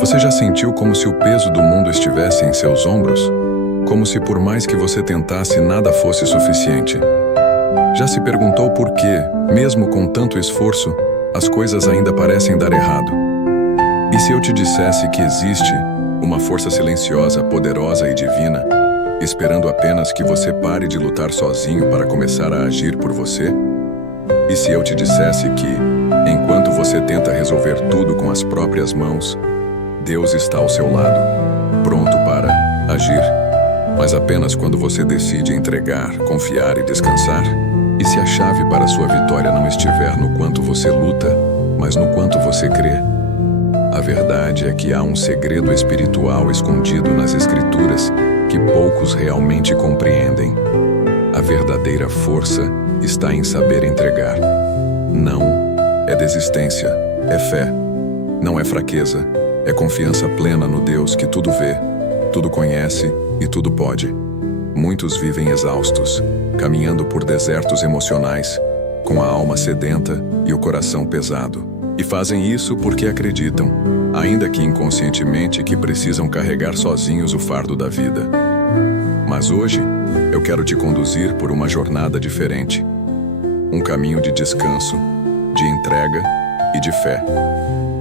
Você já sentiu como se o peso do mundo estivesse em seus ombros? Como se por mais que você tentasse, nada fosse suficiente? Já se perguntou por que, mesmo com tanto esforço, as coisas ainda parecem dar errado? E se eu te dissesse que existe uma força silenciosa, poderosa e divina, esperando apenas que você pare de lutar sozinho para começar a agir por você? E se eu te dissesse que, enquanto você tenta resolver tudo com as próprias mãos, Deus está ao seu lado, pronto para agir, mas apenas quando você decide entregar, confiar e descansar? E se a chave para a sua vitória não estiver no quanto você luta, mas no quanto você crê? A verdade é que há um segredo espiritual escondido nas Escrituras que poucos realmente compreendem. A verdadeira força está em saber entregar. Não é desistência, é fé. Não é fraqueza, é confiança plena no Deus que tudo vê, tudo conhece e tudo pode. Muitos vivem exaustos, caminhando por desertos emocionais, com a alma sedenta e o coração pesado. E fazem isso porque acreditam, ainda que inconscientemente, que precisam carregar sozinhos o fardo da vida. Mas hoje, eu quero te conduzir por uma jornada diferente. Um caminho de descanso, de entrega e de fé.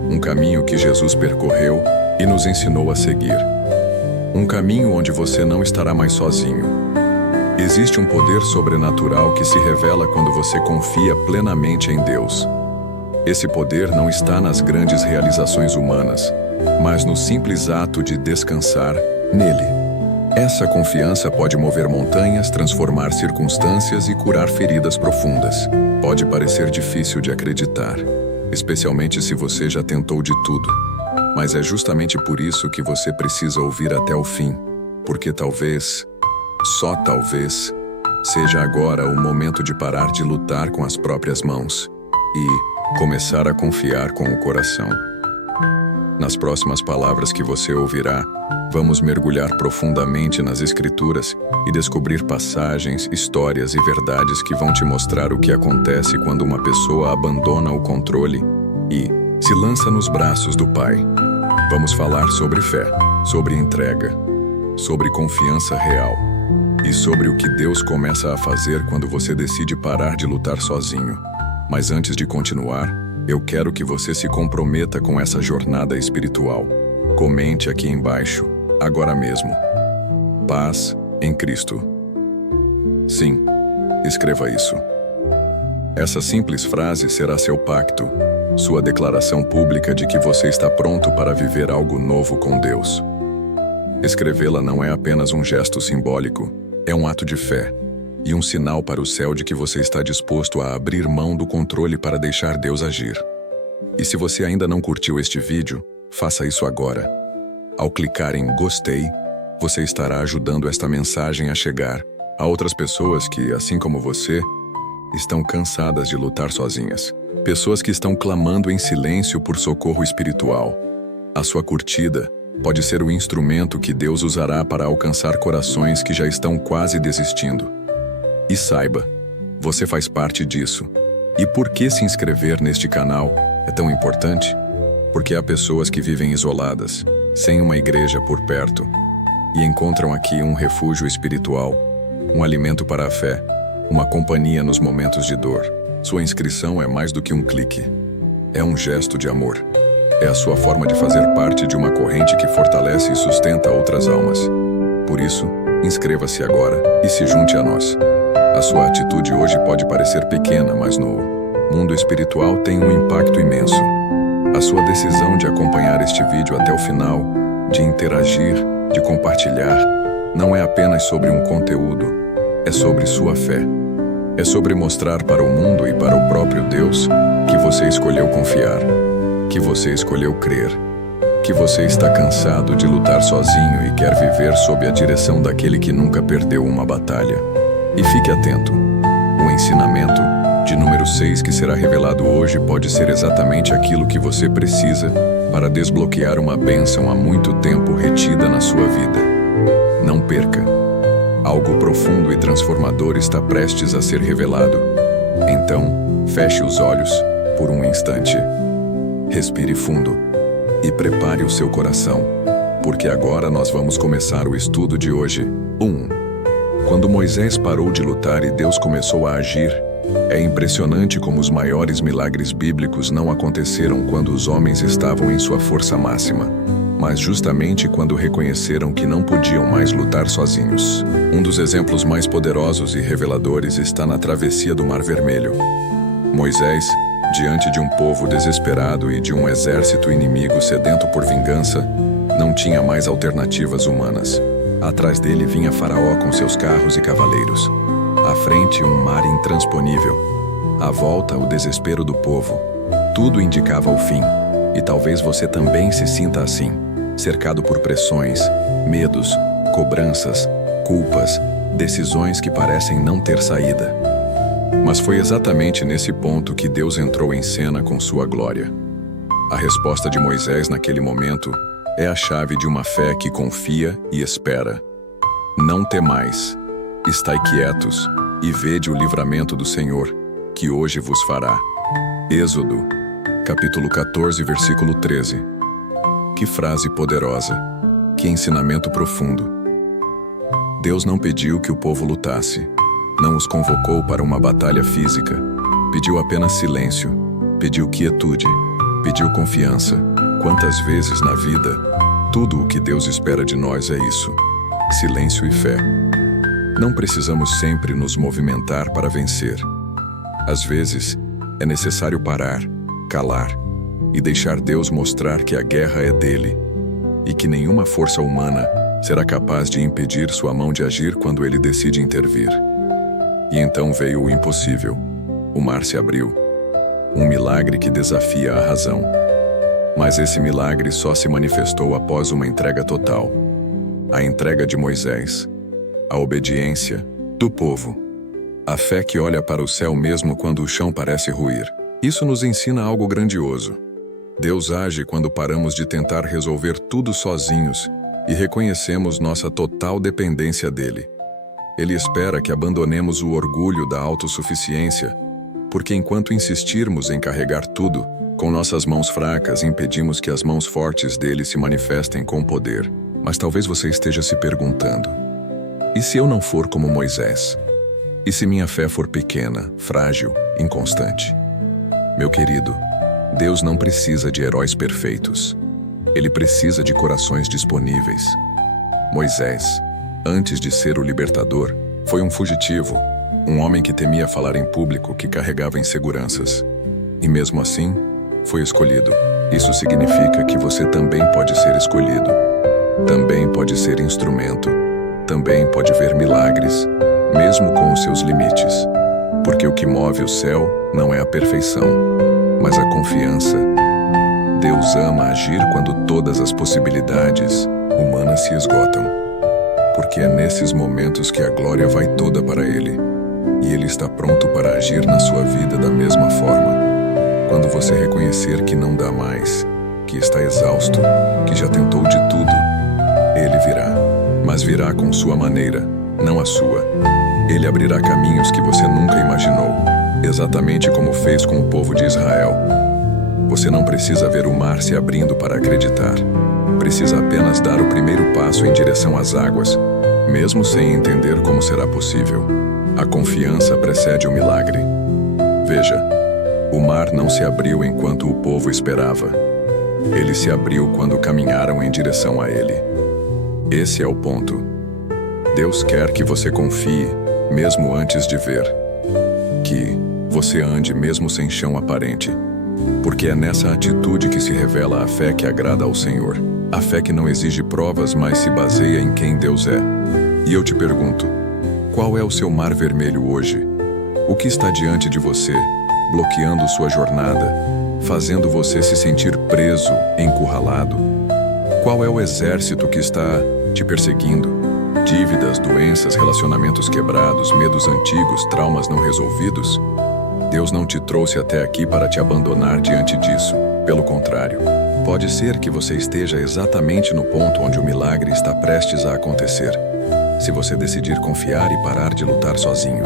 Um caminho que Jesus percorreu e nos ensinou a seguir. Um caminho onde você não estará mais sozinho. Existe um poder sobrenatural que se revela quando você confia plenamente em Deus. Esse poder não está nas grandes realizações humanas, mas no simples ato de descansar nele. Essa confiança pode mover montanhas, transformar circunstâncias e curar feridas profundas. Pode parecer difícil de acreditar, especialmente se você já tentou de tudo. Mas é justamente por isso que você precisa ouvir até o fim, porque talvez, só talvez, seja agora o momento de parar de lutar com as próprias mãos e começar a confiar com o coração. Nas próximas palavras que você ouvirá, vamos mergulhar profundamente nas Escrituras e descobrir passagens, histórias e verdades que vão te mostrar o que acontece quando uma pessoa abandona o controle e se lança nos braços do Pai. Vamos falar sobre fé, sobre entrega, sobre confiança real e sobre o que Deus começa a fazer quando você decide parar de lutar sozinho. Mas antes de continuar, eu quero que você se comprometa com essa jornada espiritual. Comente aqui embaixo, agora mesmo. Paz em Cristo. Sim, escreva isso. Essa simples frase será seu pacto, sua declaração pública de que você está pronto para viver algo novo com Deus. Escrevê-la não é apenas um gesto simbólico, é um ato de fé e um sinal para o céu de que você está disposto a abrir mão do controle para deixar Deus agir. E se você ainda não curtiu este vídeo, faça isso agora. Ao clicar em gostei, você estará ajudando esta mensagem a chegar a outras pessoas que, assim como você, estão cansadas de lutar sozinhas. Pessoas que estão clamando em silêncio por socorro espiritual. A sua curtida pode ser o instrumento que Deus usará para alcançar corações que já estão quase desistindo. E saiba, você faz parte disso. E por que se inscrever neste canal é tão importante? Porque há pessoas que vivem isoladas, sem uma igreja por perto, e encontram aqui um refúgio espiritual, um alimento para a fé, uma companhia nos momentos de dor. Sua inscrição é mais do que um clique. É um gesto de amor. É a sua forma de fazer parte de uma corrente que fortalece e sustenta outras almas. Por isso, inscreva-se agora e se junte a nós. A sua atitude hoje pode parecer pequena, mas no mundo espiritual tem um impacto imenso. A sua decisão de acompanhar este vídeo até o final, de interagir, de compartilhar, não é apenas sobre um conteúdo, é sobre sua fé. É sobre mostrar para o mundo e para o próprio Deus que você escolheu confiar, que você escolheu crer, que você está cansado de lutar sozinho e quer viver sob a direção daquele que nunca perdeu uma batalha. E fique atento, o ensinamento de número 6 que será revelado hoje pode ser exatamente aquilo que você precisa para desbloquear uma bênção há muito tempo retida na sua vida. Não perca. Algo profundo e transformador está prestes a ser revelado. Então, feche os olhos por um instante. Respire fundo e prepare o seu coração, porque agora nós vamos começar o estudo de hoje. 1. Quando Moisés parou de lutar e Deus começou a agir, é impressionante como os maiores milagres bíblicos não aconteceram quando os homens estavam em sua força máxima, mas justamente quando reconheceram que não podiam mais lutar sozinhos. Um dos exemplos mais poderosos e reveladores está na travessia do Mar Vermelho. Moisés, diante de um povo desesperado e de um exército inimigo sedento por vingança, não tinha mais alternativas humanas. Atrás dele vinha Faraó com seus carros e cavaleiros. À frente, um mar intransponível. À volta, o desespero do povo. Tudo indicava o fim. E talvez você também se sinta assim, cercado por pressões, medos, cobranças, culpas, decisões que parecem não ter saída. Mas foi exatamente nesse ponto que Deus entrou em cena com sua glória. A resposta de Moisés naquele momento é a chave de uma fé que confia e espera. Não temais, estai quietos e vede o livramento do Senhor, que hoje vos fará. Êxodo, capítulo 14, versículo 13. Que frase poderosa, que ensinamento profundo. Deus não pediu que o povo lutasse, não os convocou para uma batalha física, pediu apenas silêncio, pediu quietude, pediu confiança. Quantas vezes na vida, tudo o que Deus espera de nós é isso: silêncio e fé. Não precisamos sempre nos movimentar para vencer. Às vezes, é necessário parar, calar e deixar Deus mostrar que a guerra é dele e que nenhuma força humana será capaz de impedir sua mão de agir quando ele decide intervir. E então veio o impossível. O mar se abriu. Um milagre que desafia a razão. Mas esse milagre só se manifestou após uma entrega total. A entrega de Moisés. A obediência do povo. A fé que olha para o céu mesmo quando o chão parece ruir. Isso nos ensina algo grandioso. Deus age quando paramos de tentar resolver tudo sozinhos e reconhecemos nossa total dependência dele. Ele espera que abandonemos o orgulho da autossuficiência, porque enquanto insistirmos em carregar tudo, com nossas mãos fracas impedimos que as mãos fortes dele se manifestem com poder. Mas talvez você esteja se perguntando: e se eu não for como Moisés? E se minha fé for pequena, frágil, inconstante? Meu querido, Deus não precisa de heróis perfeitos. Ele precisa de corações disponíveis. Moisés, antes de ser o libertador, foi um fugitivo, um homem que temia falar em público, que carregava inseguranças. E mesmo assim, foi escolhido. Isso significa que você também pode ser escolhido. Também pode ser instrumento. Também pode ver milagres, mesmo com os seus limites. Porque o que move o céu não é a perfeição, mas a confiança. Deus ama agir quando todas as possibilidades humanas se esgotam. Porque é nesses momentos que a glória vai toda para Ele. E Ele está pronto para agir na sua vida da mesma forma. Quando você reconhecer que não dá mais, que está exausto, que já tentou de tudo, Ele virá. Mas virá com sua maneira, não a sua. Ele abrirá caminhos que você nunca imaginou, exatamente como fez com o povo de Israel. Você não precisa ver o mar se abrindo para acreditar. Precisa apenas dar o primeiro passo em direção às águas, mesmo sem entender como será possível. A confiança precede o milagre. Veja, o mar não se abriu enquanto o povo esperava. Ele se abriu quando caminharam em direção a ele. Esse é o ponto. Deus quer que você confie, mesmo antes de ver. Que você ande mesmo sem chão aparente. Porque é nessa atitude que se revela a fé que agrada ao Senhor. A fé que não exige provas, mas se baseia em quem Deus é. E eu te pergunto, qual é o seu mar vermelho hoje? O que está diante de você, bloqueando sua jornada, fazendo você se sentir preso, encurralado? Qual é o exército que está te perseguindo? Dívidas, doenças, relacionamentos quebrados, medos antigos, traumas não resolvidos? Deus não te trouxe até aqui para te abandonar diante disso. Pelo contrário, pode ser que você esteja exatamente no ponto onde o milagre está prestes a acontecer. Se você decidir confiar e parar de lutar sozinho.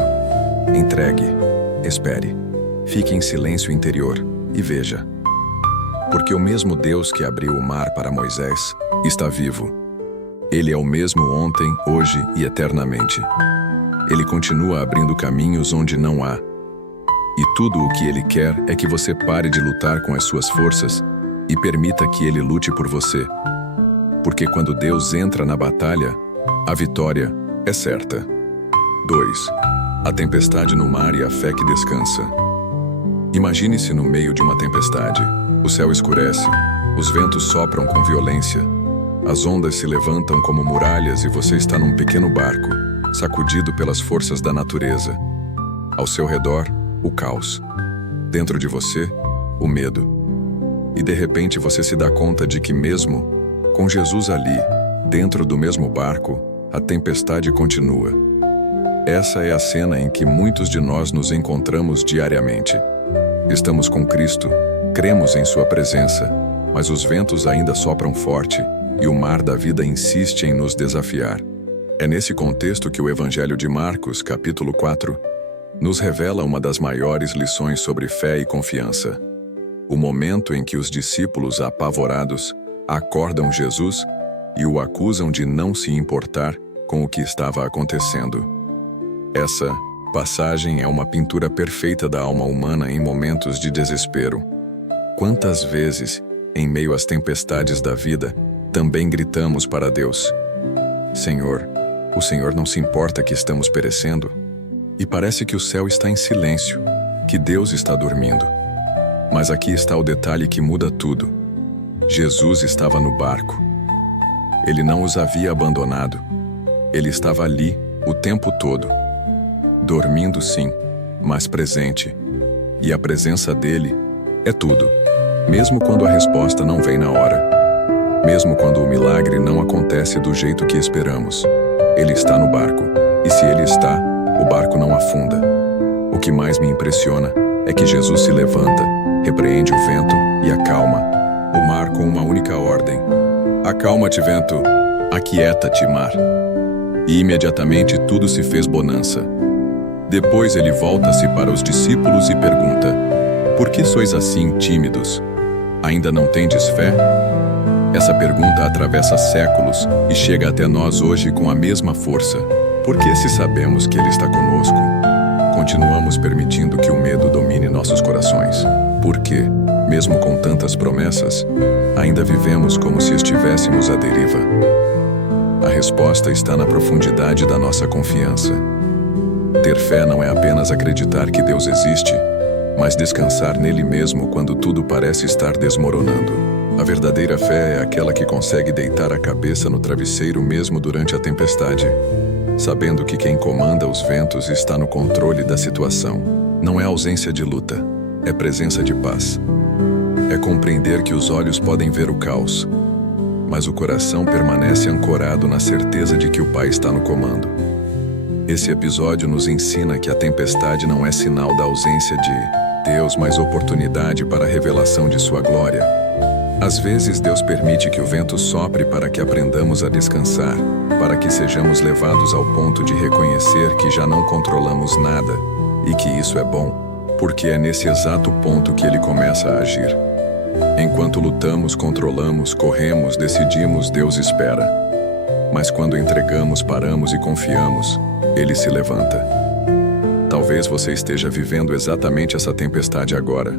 Entregue, espere, fique em silêncio interior e veja. Porque o mesmo Deus que abriu o mar para Moisés está vivo. Ele é o mesmo ontem, hoje e eternamente. Ele continua abrindo caminhos onde não há. E tudo o que ele quer é que você pare de lutar com as suas forças e permita que ele lute por você. Porque quando Deus entra na batalha, a vitória é certa. 2. A tempestade no mar e a fé que descansa. Imagine-se no meio de uma tempestade. O céu escurece, os ventos sopram com violência, as ondas se levantam como muralhas e você está num pequeno barco, sacudido pelas forças da natureza. Ao seu redor, o caos. Dentro de você, o medo. E de repente você se dá conta de que mesmo com Jesus ali, dentro do mesmo barco, a tempestade continua. Essa é a cena em que muitos de nós nos encontramos diariamente. Estamos com Cristo, cremos em sua presença, mas os ventos ainda sopram forte e o mar da vida insiste em nos desafiar. É nesse contexto que o Evangelho de Marcos, capítulo 4, nos revela uma das maiores lições sobre fé e confiança. O momento em que os discípulos, apavorados, acordam Jesus e o acusam de não se importar com o que estava acontecendo. Essa passagem é uma pintura perfeita da alma humana em momentos de desespero. Quantas vezes, em meio às tempestades da vida, também gritamos para Deus: Senhor, o Senhor não se importa que estamos perecendo? E parece que o céu está em silêncio, que Deus está dormindo. Mas aqui está o detalhe que muda tudo. Jesus estava no barco. Ele não os havia abandonado. Ele estava ali o tempo todo. Dormindo sim, mas presente. E a presença dele é tudo. Mesmo quando a resposta não vem na hora. Mesmo quando o milagre não acontece do jeito que esperamos. Ele está no barco. E se ele está, o barco não afunda. O que mais me impressiona é que Jesus se levanta, repreende o vento e acalma o mar com uma única ordem. Acalma-te, vento. Aquieta-te, mar. E imediatamente tudo se fez bonança. Depois ele volta-se para os discípulos e pergunta: Por que sois assim tímidos? Ainda não tendes fé? Essa pergunta atravessa séculos e chega até nós hoje com a mesma força. Por que, se sabemos que Ele está conosco, continuamos permitindo que o medo domine nossos corações? Por que, mesmo com tantas promessas, ainda vivemos como se estivéssemos à deriva? A resposta está na profundidade da nossa confiança. Ter fé não é apenas acreditar que Deus existe, mas descansar nele mesmo quando tudo parece estar desmoronando. A verdadeira fé é aquela que consegue deitar a cabeça no travesseiro mesmo durante a tempestade, sabendo que quem comanda os ventos está no controle da situação. Não é ausência de luta, é presença de paz. É compreender que os olhos podem ver o caos, mas o coração permanece ancorado na certeza de que o Pai está no comando. Esse episódio nos ensina que a tempestade não é sinal da ausência de Deus, mas oportunidade para a revelação de sua glória. Às vezes Deus permite que o vento sopre para que aprendamos a descansar, para que sejamos levados ao ponto de reconhecer que já não controlamos nada e que isso é bom, porque é nesse exato ponto que Ele começa a agir. Enquanto lutamos, controlamos, corremos, decidimos, Deus espera. Mas quando entregamos, paramos e confiamos, Ele se levanta. Talvez você esteja vivendo exatamente essa tempestade agora.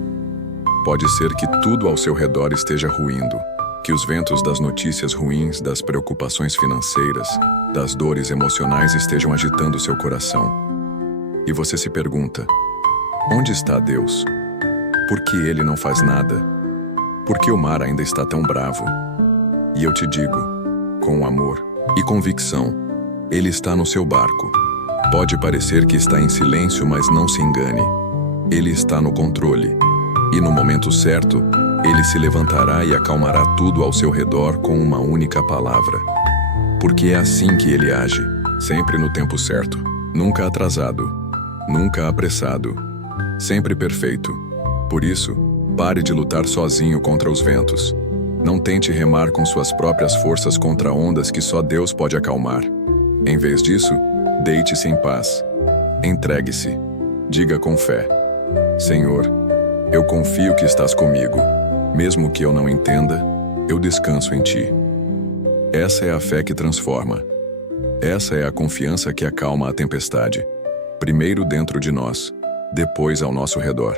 Pode ser que tudo ao seu redor esteja ruindo, que os ventos das notícias ruins, das preocupações financeiras, das dores emocionais estejam agitando seu coração. E você se pergunta: onde está Deus? Por que Ele não faz nada? Por que o mar ainda está tão bravo? E eu te digo, com amor e convicção, Ele está no seu barco. Pode parecer que está em silêncio, mas não se engane. Ele está no controle. E no momento certo, Ele se levantará e acalmará tudo ao seu redor com uma única palavra. Porque é assim que Ele age, sempre no tempo certo, nunca atrasado, nunca apressado, sempre perfeito. Por isso, pare de lutar sozinho contra os ventos. Não tente remar com suas próprias forças contra ondas que só Deus pode acalmar. Em vez disso, deite-se em paz. Entregue-se. Diga com fé: Senhor, eu confio que estás comigo. Mesmo que eu não entenda, eu descanso em ti. Essa é a fé que transforma. Essa é a confiança que acalma a tempestade. Primeiro dentro de nós, depois ao nosso redor.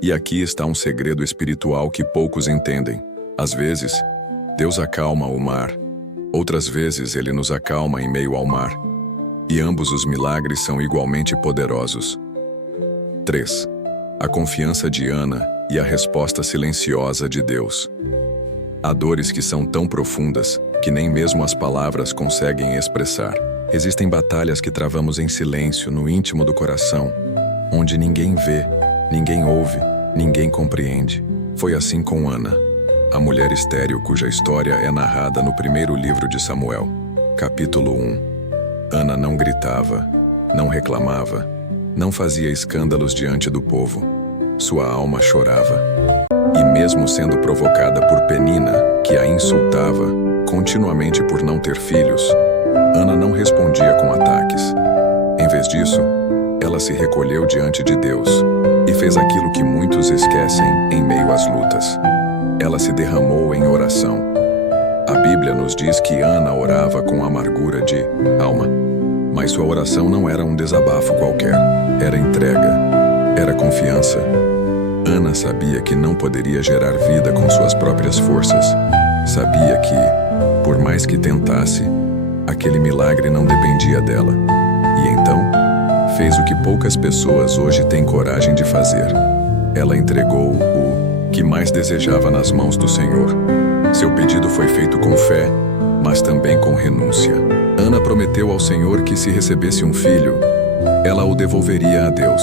E aqui está um segredo espiritual que poucos entendem. Às vezes, Deus acalma o mar. Outras vezes, Ele nos acalma em meio ao mar. E ambos os milagres são igualmente poderosos. 3. A confiança de Ana e a resposta silenciosa de Deus. Há dores que são tão profundas que nem mesmo as palavras conseguem expressar. Existem batalhas que travamos em silêncio, no íntimo do coração, onde ninguém vê, ninguém ouve, ninguém compreende. Foi assim com Ana, a mulher estéril cuja história é narrada no primeiro livro de Samuel, capítulo 1. Ana não gritava, não reclamava, não fazia escândalos diante do povo. Sua alma chorava. E mesmo sendo provocada por Penina, que a insultava, continuamente por não ter filhos, Ana não respondia com ataques. Em vez disso, ela se recolheu diante de Deus e fez aquilo que muitos esquecem em meio às lutas. Ela se derramou em oração. A Bíblia nos diz que Ana orava com amargura de alma. Mas sua oração não era um desabafo qualquer. Era entrega. Era confiança. Ana sabia que não poderia gerar vida com suas próprias forças. Sabia que, por mais que tentasse, aquele milagre não dependia dela. E então, fez o que poucas pessoas hoje têm coragem de fazer. Ela entregou o que mais desejava nas mãos do Senhor. Seu pedido foi feito com fé, mas também com renúncia. Ana prometeu ao Senhor que se recebesse um filho, ela o devolveria a Deus.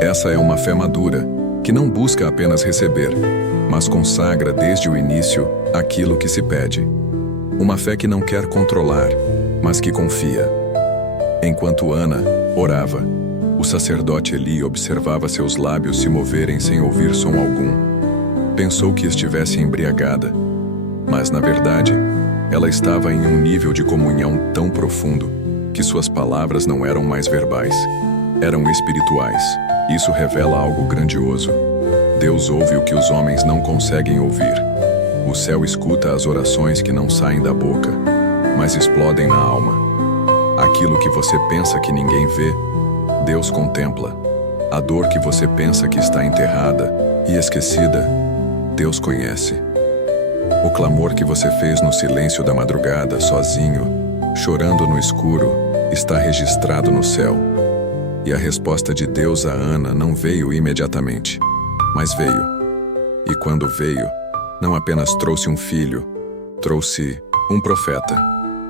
Essa é uma fé madura, que não busca apenas receber, mas consagra desde o início aquilo que se pede. Uma fé que não quer controlar, mas que confia. Enquanto Ana orava, o sacerdote Eli observava seus lábios se moverem sem ouvir som algum. Pensou que estivesse embriagada, mas na verdade, ela estava em um nível de comunhão tão profundo que suas palavras não eram mais verbais, eram espirituais. Isso revela algo grandioso. Deus ouve o que os homens não conseguem ouvir. O céu escuta as orações que não saem da boca, mas explodem na alma. Aquilo que você pensa que ninguém vê, Deus contempla. A dor que você pensa que está enterrada e esquecida, Deus conhece. O clamor que você fez no silêncio da madrugada, sozinho, chorando no escuro, está registrado no céu. E a resposta de Deus a Ana não veio imediatamente, mas veio. E quando veio, não apenas trouxe um filho, trouxe um profeta.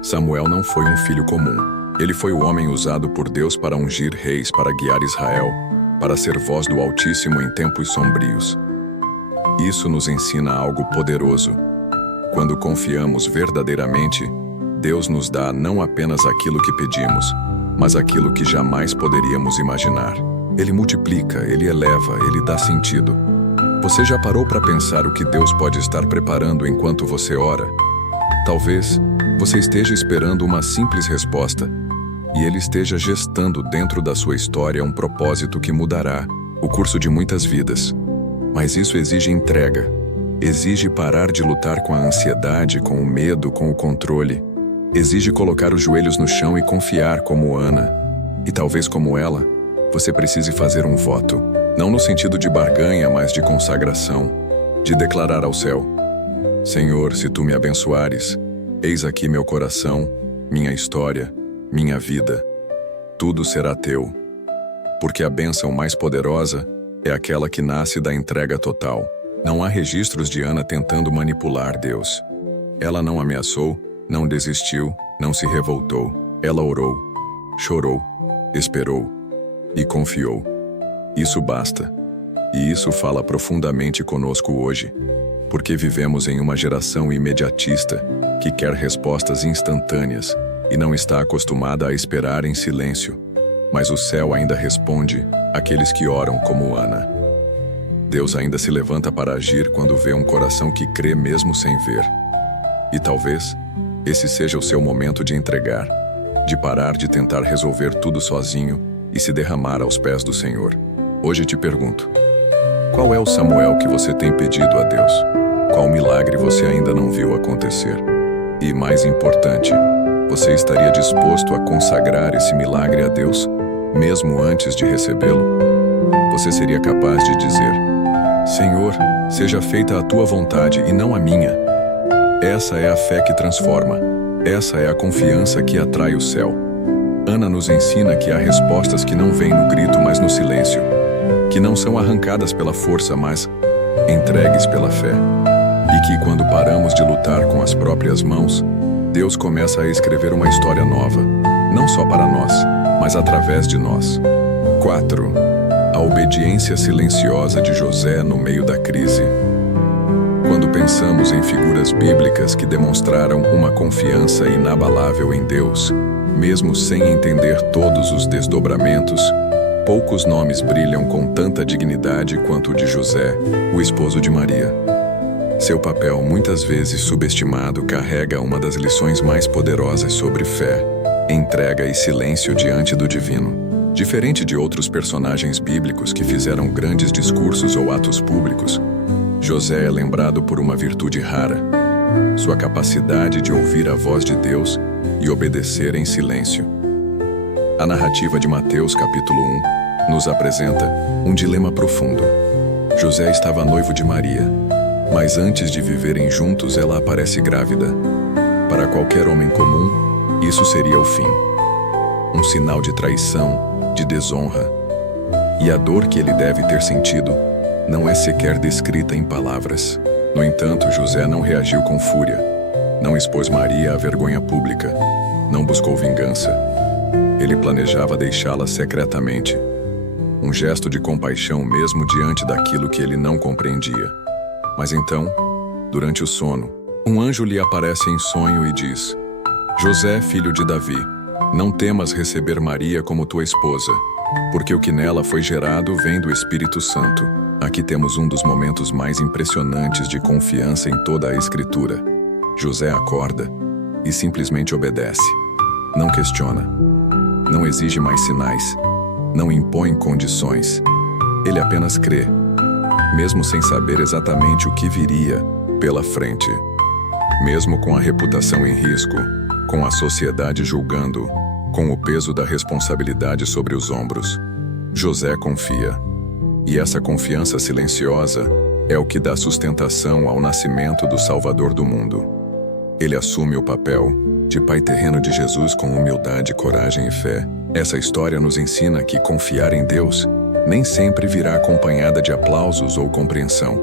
Samuel não foi um filho comum. Ele foi o homem usado por Deus para ungir reis, para guiar Israel, para ser voz do Altíssimo em tempos sombrios. Isso nos ensina algo poderoso. Quando confiamos verdadeiramente, Deus nos dá não apenas aquilo que pedimos, mas aquilo que jamais poderíamos imaginar. Ele multiplica, ele eleva, ele dá sentido. Você já parou para pensar o que Deus pode estar preparando enquanto você ora? Talvez você esteja esperando uma simples resposta, e Ele esteja gestando dentro da sua história um propósito que mudará o curso de muitas vidas. Mas isso exige entrega. Exige parar de lutar com a ansiedade, com o medo, com o controle. Exige colocar os joelhos no chão e confiar como Ana. E talvez como ela, você precise fazer um voto. Não no sentido de barganha, mas de consagração. De declarar ao céu: Senhor, se Tu me abençoares, eis aqui meu coração, minha história, minha vida. Tudo será Teu. Porque a bênção mais poderosa é aquela que nasce da entrega total. Não há registros de Ana tentando manipular Deus. Ela não ameaçou, não desistiu, não se revoltou. Ela orou, chorou, esperou e confiou. Isso basta. E isso fala profundamente conosco hoje, porque vivemos em uma geração imediatista que quer respostas instantâneas e não está acostumada a esperar em silêncio. Mas o céu ainda responde àqueles que oram como Ana. Deus ainda se levanta para agir quando vê um coração que crê mesmo sem ver. E talvez esse seja o seu momento de entregar, de parar de tentar resolver tudo sozinho e se derramar aos pés do Senhor. Hoje te pergunto: Qual é o Samuel que você tem pedido a Deus? Qual milagre você ainda não viu acontecer? E, mais importante, você estaria disposto a consagrar esse milagre a Deus, mesmo antes de recebê-lo? Você seria capaz de dizer: Senhor, seja feita a tua vontade e não a minha. Essa é a fé que transforma. Essa é a confiança que atrai o céu. Ana nos ensina que há respostas que não vêm no grito, mas no silêncio, que não são arrancadas pela força, mas entregues pela fé. E que quando paramos de lutar com as próprias mãos, Deus começa a escrever uma história nova, não só para nós, mas através de nós. 4. A obediência silenciosa de José no meio da crise. Quando pensamos em figuras bíblicas que demonstraram uma confiança inabalável em Deus, mesmo sem entender todos os desdobramentos, poucos nomes brilham com tanta dignidade quanto o de José, o esposo de Maria. Seu papel, muitas vezes subestimado, carrega uma das lições mais poderosas sobre fé, entrega e silêncio diante do divino. Diferente de outros personagens bíblicos que fizeram grandes discursos ou atos públicos, José é lembrado por uma virtude rara: sua capacidade de ouvir a voz de Deus e obedecer em silêncio. A narrativa de Mateus, capítulo 1, nos apresenta um dilema profundo. José estava noivo de Maria, mas antes de viverem juntos, ela aparece grávida. Para qualquer homem comum, isso seria o fim. Um sinal de traição, de desonra. E a dor que ele deve ter sentido não é sequer descrita em palavras. No entanto, José não reagiu com fúria. Não expôs Maria à vergonha pública. Não buscou vingança. Ele planejava deixá-la secretamente. Um gesto de compaixão mesmo diante daquilo que ele não compreendia. Mas então, durante o sono, um anjo lhe aparece em sonho e diz: José, filho de Davi, não temas receber Maria como tua esposa, porque o que nela foi gerado vem do Espírito Santo. Aqui temos um dos momentos mais impressionantes de confiança em toda a Escritura. José acorda e simplesmente obedece. Não questiona. Não exige mais sinais. Não impõe condições. Ele apenas crê, mesmo sem saber exatamente o que viria pela frente. Mesmo com a reputação em risco, com a sociedade julgando, com o peso da responsabilidade sobre os ombros, José confia. E essa confiança silenciosa é o que dá sustentação ao nascimento do Salvador do mundo. Ele assume o papel de pai terreno de Jesus com humildade, coragem e fé. Essa história nos ensina que confiar em Deus nem sempre virá acompanhada de aplausos ou compreensão.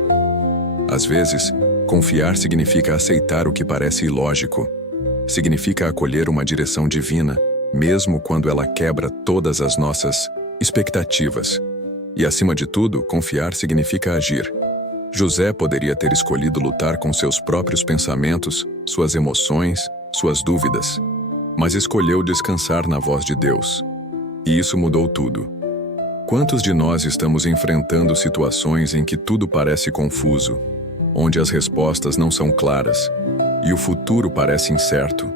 Às vezes, confiar significa aceitar o que parece ilógico. Significa acolher uma direção divina, mesmo quando ela quebra todas as nossas expectativas. E, acima de tudo, confiar significa agir. José poderia ter escolhido lutar com seus próprios pensamentos, suas emoções, suas dúvidas, mas escolheu descansar na voz de Deus. E isso mudou tudo. Quantos de nós estamos enfrentando situações em que tudo parece confuso, onde as respostas não são claras e o futuro parece incerto?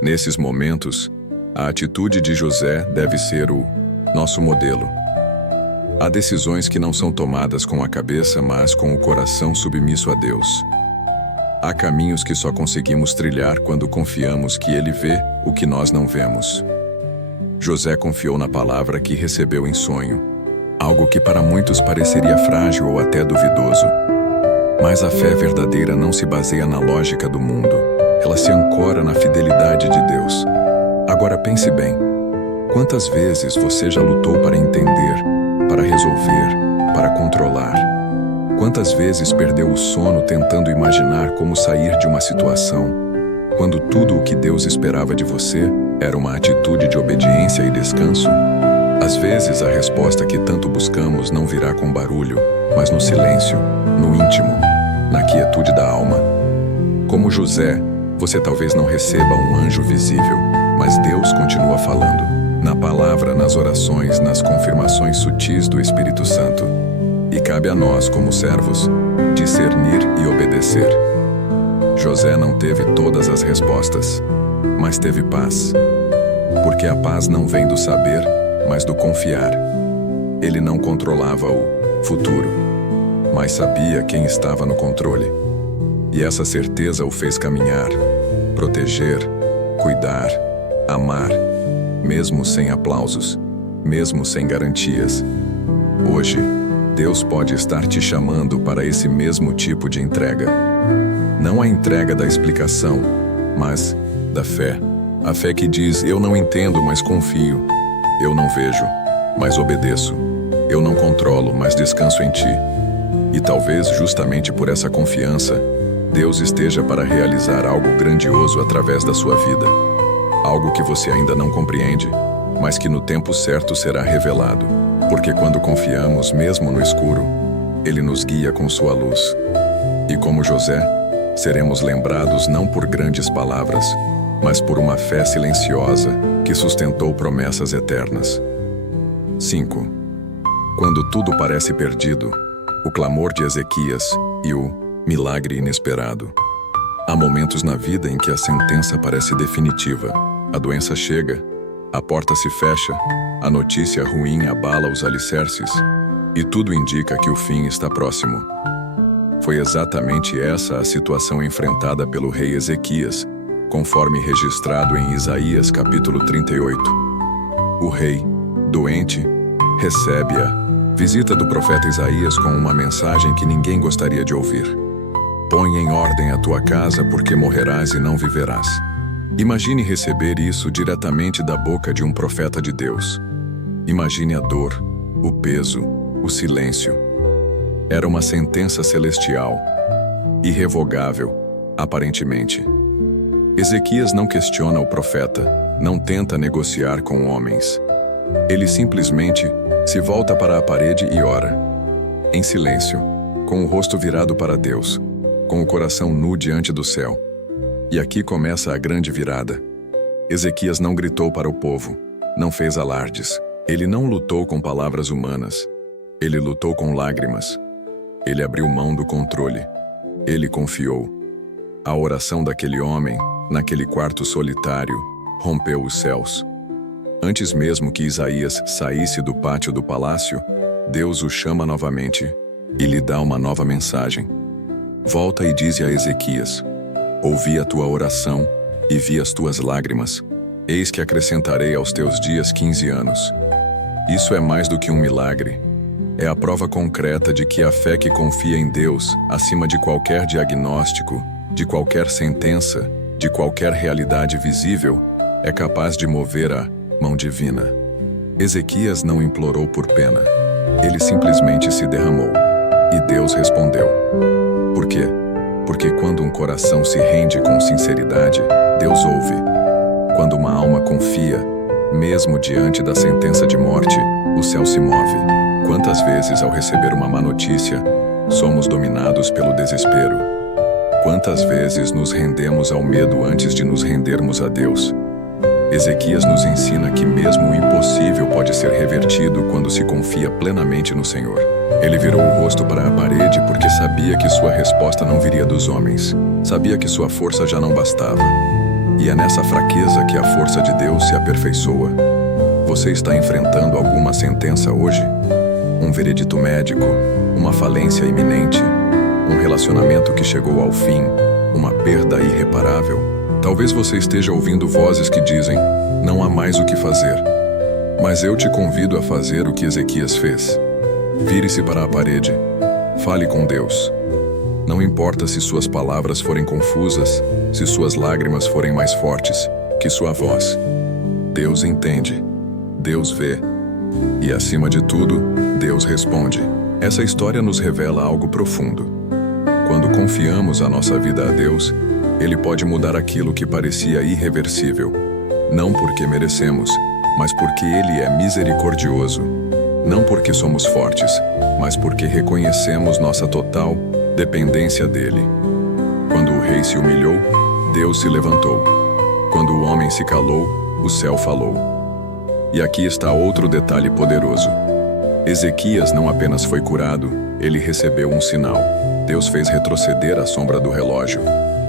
Nesses momentos, a atitude de José deve ser o nosso modelo. Há decisões que não são tomadas com a cabeça, mas com o coração submisso a Deus. Há caminhos que só conseguimos trilhar quando confiamos que Ele vê o que nós não vemos. José confiou na palavra que recebeu em sonho, algo que para muitos pareceria frágil ou até duvidoso. Mas a fé verdadeira não se baseia na lógica do mundo, ela se ancora na fidelidade de Deus. Agora pense bem, quantas vezes você já lutou para entender, para resolver, para controlar? Quantas vezes perdeu o sono tentando imaginar como sair de uma situação, quando tudo o que Deus esperava de você era uma atitude de obediência e descanso? Às vezes a resposta que tanto buscamos não virá com barulho, mas no silêncio, no íntimo, na quietude da alma. Como José, você talvez não receba um anjo visível, mas Deus continua falando, na palavra, nas orações, nas confirmações sutis do Espírito Santo. E cabe a nós, como servos, discernir e obedecer. José não teve todas as respostas, mas teve paz. Porque a paz não vem do saber, mas do confiar. Ele não controlava o futuro, mas sabia quem estava no controle. E essa certeza o fez caminhar, proteger, cuidar, amar, mesmo sem aplausos, mesmo sem garantias. Hoje, Deus pode estar te chamando para esse mesmo tipo de entrega. Não a entrega da explicação, mas da fé. A fé que diz: eu não entendo, mas confio. Eu não vejo, mas obedeço. Eu não controlo, mas descanso em ti. E talvez justamente por essa confiança, Deus esteja para realizar algo grandioso através da sua vida. Algo que você ainda não compreende, mas que no tempo certo será revelado. Porque quando confiamos, mesmo no escuro, Ele nos guia com sua luz. E como José, seremos lembrados não por grandes palavras, mas por uma fé silenciosa que sustentou promessas eternas. 5. Quando tudo parece perdido, o clamor de Ezequias e o milagre inesperado. Há momentos na vida em que a sentença parece definitiva. A doença chega, a porta se fecha, a notícia ruim abala os alicerces, e tudo indica que o fim está próximo. Foi exatamente essa a situação enfrentada pelo rei Ezequias, conforme registrado em Isaías capítulo 38. O rei, doente, recebe a visita do profeta Isaías com uma mensagem que ninguém gostaria de ouvir. Põe em ordem a tua casa, porque morrerás e não viverás. Imagine receber isso diretamente da boca de um profeta de Deus. Imagine a dor, o peso, o silêncio. Era uma sentença celestial, irrevogável, aparentemente. Ezequias não questiona o profeta, não tenta negociar com homens. Ele simplesmente se volta para a parede e ora. Em silêncio, com o rosto virado para Deus, com o coração nu diante do céu. E aqui começa a grande virada. Ezequias não gritou para o povo, não fez alardes. Ele não lutou com palavras humanas. Ele lutou com lágrimas. Ele abriu mão do controle. Ele confiou. A oração daquele homem, naquele quarto solitário, rompeu os céus. Antes mesmo que Isaías saísse do pátio do palácio, Deus o chama novamente e lhe dá uma nova mensagem. Volta e dize a Ezequias: ouvi a tua oração e vi as tuas lágrimas. Eis que acrescentarei aos teus dias 15 anos. Isso é mais do que um milagre. É a prova concreta de que a fé que confia em Deus, acima de qualquer diagnóstico, de qualquer sentença, de qualquer realidade visível, é capaz de mover a mão divina. Ezequias não implorou por pena. Ele simplesmente se derramou. E Deus respondeu. Por quê? Porque quando um coração se rende com sinceridade, Deus ouve. Quando uma alma confia, mesmo diante da sentença de morte, o céu se move. Quantas vezes, ao receber uma má notícia, somos dominados pelo desespero? Quantas vezes nos rendemos ao medo antes de nos rendermos a Deus? Ezequias nos ensina que mesmo o impossível pode ser revertido quando se confia plenamente no Senhor. Ele virou o rosto para a parede porque sabia que sua resposta não viria dos homens. Sabia que sua força já não bastava. E é nessa fraqueza que a força de Deus se aperfeiçoa. Você está enfrentando alguma sentença hoje? Um veredito médico, uma falência iminente, um relacionamento que chegou ao fim, uma perda irreparável. Talvez você esteja ouvindo vozes que dizem: não há mais o que fazer. Mas eu te convido a fazer o que Ezequias fez. Vire-se para a parede. Fale com Deus. Não importa se suas palavras forem confusas, se suas lágrimas forem mais fortes que sua voz. Deus entende. Deus vê. E, acima de tudo, Deus responde. Essa história nos revela algo profundo. Quando confiamos a nossa vida a Deus, Ele pode mudar aquilo que parecia irreversível. Não porque merecemos, mas porque Ele é misericordioso. Não porque somos fortes, mas porque reconhecemos nossa total dependência dEle. Quando o rei se humilhou, Deus se levantou. Quando o homem se calou, o céu falou. E aqui está outro detalhe poderoso. Ezequias não apenas foi curado, ele recebeu um sinal. Deus fez retroceder a sombra do relógio,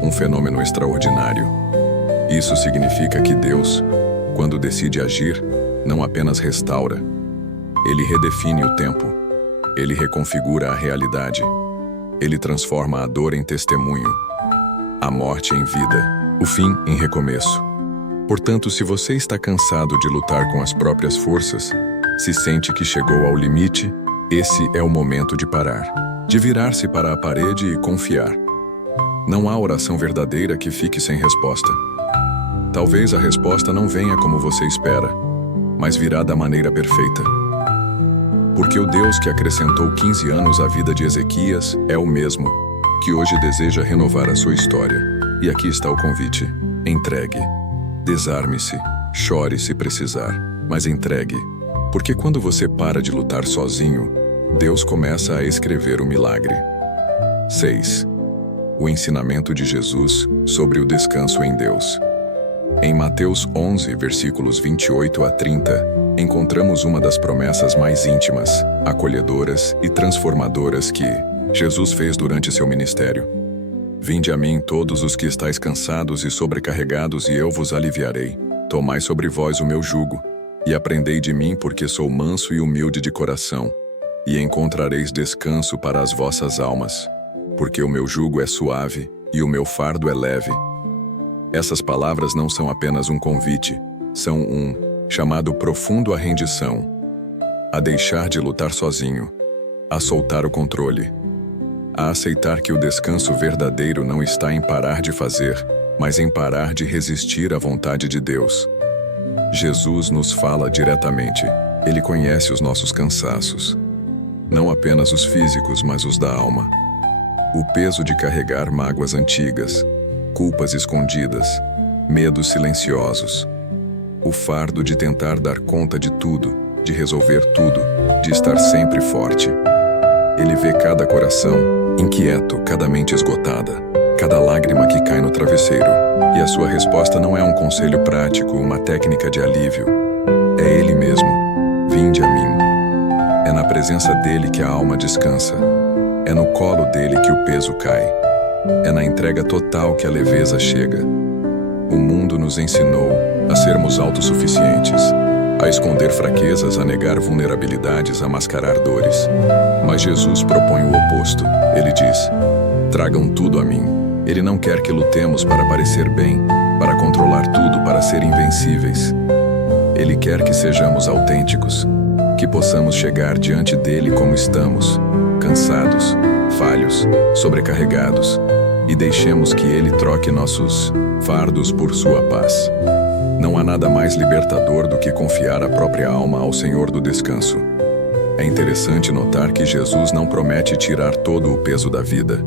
um fenômeno extraordinário. Isso significa que Deus, quando decide agir, não apenas restaura, Ele redefine o tempo. Ele reconfigura a realidade. Ele transforma a dor em testemunho, a morte em vida, o fim em recomeço. Portanto, se você está cansado de lutar com as próprias forças, se sente que chegou ao limite, esse é o momento de parar, de virar-se para a parede e confiar. Não há oração verdadeira que fique sem resposta. Talvez a resposta não venha como você espera, mas virá da maneira perfeita. Porque o Deus que acrescentou 15 anos à vida de Ezequias é o mesmo, que hoje deseja renovar a sua história. E aqui está o convite. Entregue. Desarme-se. Chore se precisar, mas entregue. Porque quando você para de lutar sozinho, Deus começa a escrever o milagre. 6. O ensinamento de Jesus sobre o descanso em Deus. Em Mateus 11, versículos 28 a 30, encontramos uma das promessas mais íntimas, acolhedoras e transformadoras que Jesus fez durante seu ministério. Vinde a mim todos os que estáis cansados e sobrecarregados, e eu vos aliviarei. Tomai sobre vós o meu jugo, e aprendei de mim, porque sou manso e humilde de coração, e encontrareis descanso para as vossas almas, porque o meu jugo é suave e o meu fardo é leve. Essas palavras não são apenas um convite, são um chamado profundo à rendição, a deixar de lutar sozinho, a soltar o controle, a aceitar que o descanso verdadeiro não está em parar de fazer, mas em parar de resistir à vontade de Deus. Jesus nos fala diretamente. Ele conhece os nossos cansaços, não apenas os físicos, mas os da alma. O peso de carregar mágoas antigas, culpas escondidas, medos silenciosos. O fardo de tentar dar conta de tudo, de resolver tudo, de estar sempre forte. Ele vê cada coração inquieto, cada mente esgotada, cada lágrima que cai no travesseiro. E a sua resposta não é um conselho prático, uma técnica de alívio. É Ele mesmo. Vinde a mim. É na presença dele que a alma descansa. É no colo dele que o peso cai. É na entrega total que a leveza chega. O mundo nos ensinou a sermos autossuficientes, a esconder fraquezas, a negar vulnerabilidades, a mascarar dores. Mas Jesus propõe o oposto. Ele diz: tragam tudo a mim. Ele não quer que lutemos para parecer bem, para controlar tudo, para ser invencíveis. Ele quer que sejamos autênticos, que possamos chegar diante dele como estamos, cansados, falhos, sobrecarregados, e deixemos que ele troque nossos fardos por sua paz. Não há nada mais libertador do que confiar a própria alma ao Senhor do descanso. É interessante notar que Jesus não promete tirar todo o peso da vida.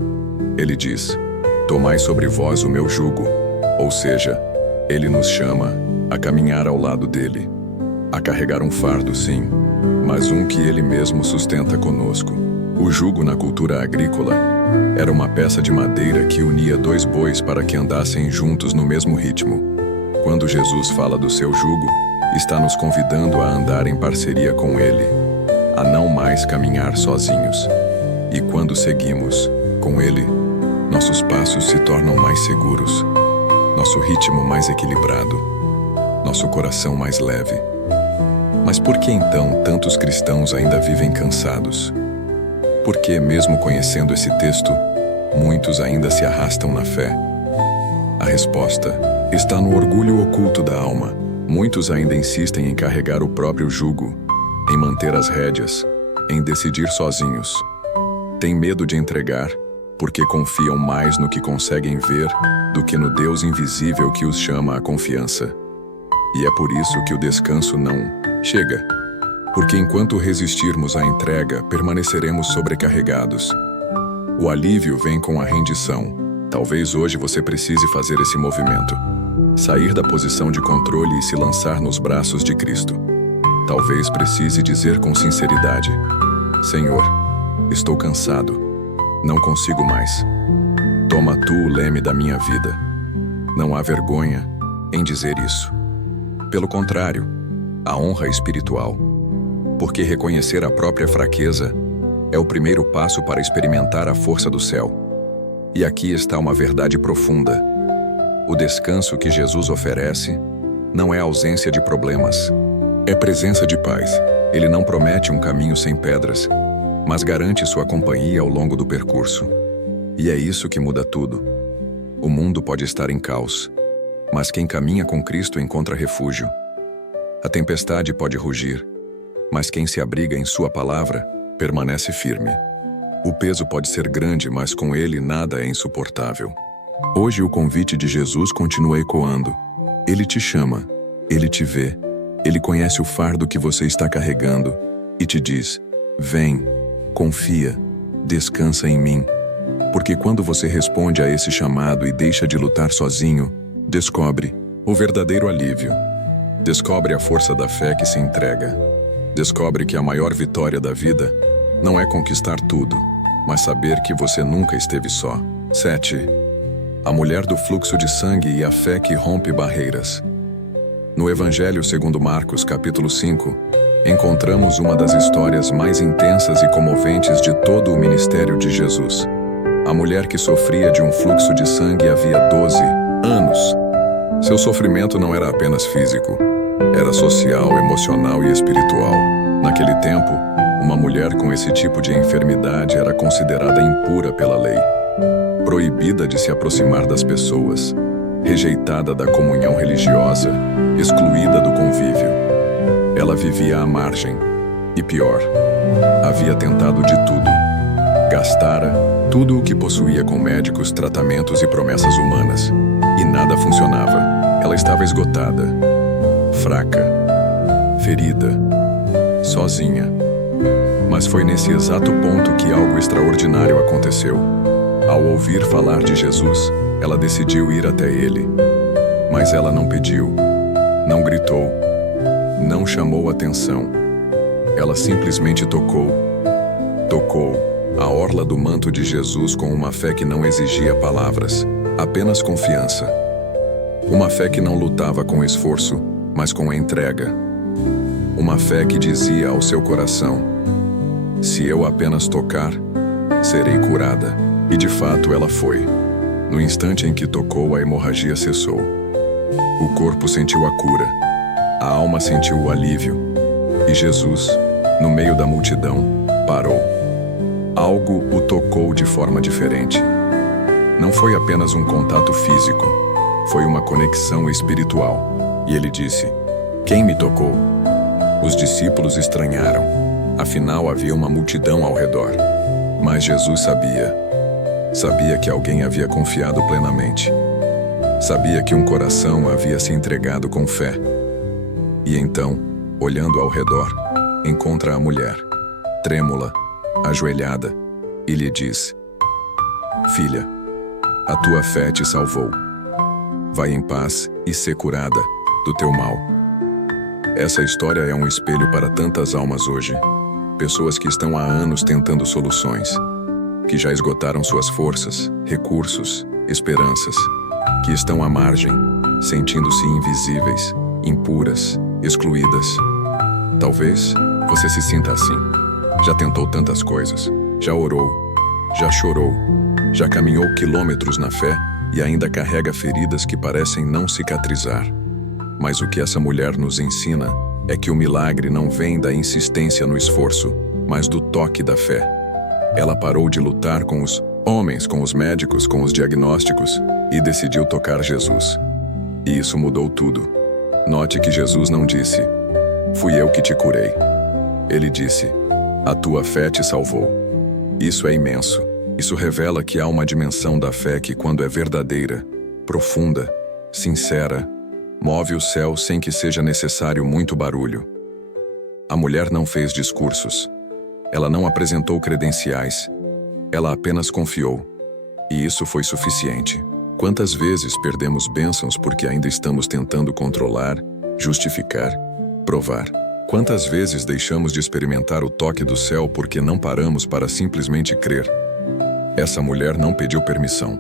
Ele diz: tomai sobre vós o meu jugo, ou seja, ele nos chama a caminhar ao lado dele, a carregar um fardo, sim, mas um que ele mesmo sustenta conosco. O jugo na cultura agrícola era uma peça de madeira que unia dois bois para que andassem juntos no mesmo ritmo. Quando Jesus fala do seu jugo, está nos convidando a andar em parceria com ele, a não mais caminhar sozinhos. E quando seguimos com ele, nossos passos se tornam mais seguros, nosso ritmo mais equilibrado, nosso coração mais leve. Mas por que então tantos cristãos ainda vivem cansados? Por que, mesmo conhecendo esse texto, muitos ainda se arrastam na fé? A resposta está no orgulho oculto da alma. Muitos ainda insistem em carregar o próprio jugo, em manter as rédeas, em decidir sozinhos. Têm medo de entregar, porque confiam mais no que conseguem ver do que no Deus invisível que os chama à confiança. E é por isso que o descanso não chega. Porque enquanto resistirmos à entrega, permaneceremos sobrecarregados. O alívio vem com a rendição. Talvez hoje você precise fazer esse movimento. Sair da posição de controle e se lançar nos braços de Cristo. Talvez precise dizer com sinceridade: Senhor, estou cansado. Não consigo mais. Toma tu o leme da minha vida. Não há vergonha em dizer isso. Pelo contrário, a honra espiritual. Porque reconhecer a própria fraqueza é o primeiro passo para experimentar a força do céu. E aqui está uma verdade profunda. O descanso que Jesus oferece não é ausência de problemas, É presença de paz. Ele não promete um caminho sem pedras, mas garante sua companhia ao longo do percurso. E é isso que muda tudo. O mundo pode estar em caos, mas quem caminha com Cristo encontra refúgio. A tempestade pode rugir, mas quem se abriga em sua palavra permanece firme. O peso pode ser grande, mas com ele nada é insuportável. Hoje o convite de Jesus continua ecoando. Ele te chama, ele te vê, ele conhece o fardo que você está carregando e te diz: vem, confia, descansa em mim. Porque quando você responde a esse chamado e deixa de lutar sozinho, descobre o verdadeiro alívio. Descobre a força da fé que se entrega. Descobre que a maior vitória da vida não é conquistar tudo, mas saber que você nunca esteve só. 7. A mulher do fluxo de sangue e a fé que rompe barreiras. No Evangelho segundo Marcos, capítulo 5, encontramos uma das histórias mais intensas e comoventes de todo o ministério de Jesus. A mulher que sofria de um fluxo de sangue havia 12 anos. Seu sofrimento não era apenas físico, era social, emocional e espiritual. Naquele tempo, uma mulher com esse tipo de enfermidade era considerada impura pela lei, proibida de se aproximar das pessoas, rejeitada da comunhão religiosa, excluída do convívio. Ela vivia à margem, e pior, havia tentado de tudo. Gastara tudo o que possuía com médicos, tratamentos e promessas humanas, e nada funcionava. Ela estava esgotada, fraca, ferida, sozinha. Mas foi nesse exato ponto que algo extraordinário aconteceu. Ao ouvir falar de Jesus, ela decidiu ir até ele. Mas ela não pediu, não gritou, não chamou atenção. Ela simplesmente tocou a orla do manto de Jesus com uma fé que não exigia palavras, apenas confiança. Uma fé que não lutava com esforço, mas com entrega. Uma fé que dizia ao seu coração: se eu apenas tocar, serei curada. E de fato ela foi. No instante em que tocou, a hemorragia cessou. O corpo sentiu a cura, a alma sentiu o alívio, e Jesus, no meio da multidão, parou. Algo o tocou de forma diferente. Não foi apenas um contato físico, foi uma conexão espiritual. E ele disse: quem me tocou? Os discípulos estranharam, afinal havia uma multidão ao redor. Mas Jesus sabia que alguém havia confiado plenamente. Sabia que um coração havia se entregado com fé. E então, olhando ao redor, encontra a mulher, trêmula, ajoelhada, e lhe diz: filha, a tua fé te salvou. Vai em paz e sê curada do teu mal. Essa história é um espelho para tantas almas hoje. Pessoas que estão há anos tentando soluções, que já esgotaram suas forças, recursos, esperanças, que estão à margem, sentindo-se invisíveis, impuras, excluídas. Talvez você se sinta assim. Já tentou tantas coisas, já orou, já chorou, já caminhou quilômetros na fé e ainda carrega feridas que parecem não cicatrizar. Mas o que essa mulher nos ensina é que o milagre não vem da insistência no esforço, mas do toque da fé. Ela parou de lutar com os homens, com os médicos, com os diagnósticos e decidiu tocar Jesus. E isso mudou tudo. Note que Jesus não disse: fui eu que te curei. Ele disse: a tua fé te salvou. Isso é imenso. Isso revela que há uma dimensão da fé que, quando é verdadeira, profunda, sincera, move o céu sem que seja necessário muito barulho. A mulher não fez discursos. Ela não apresentou credenciais. Ela apenas confiou. E isso foi suficiente. Quantas vezes perdemos bênçãos porque ainda estamos tentando controlar, justificar, provar? Quantas vezes deixamos de experimentar o toque do céu porque não paramos para simplesmente crer? Essa mulher não pediu permissão.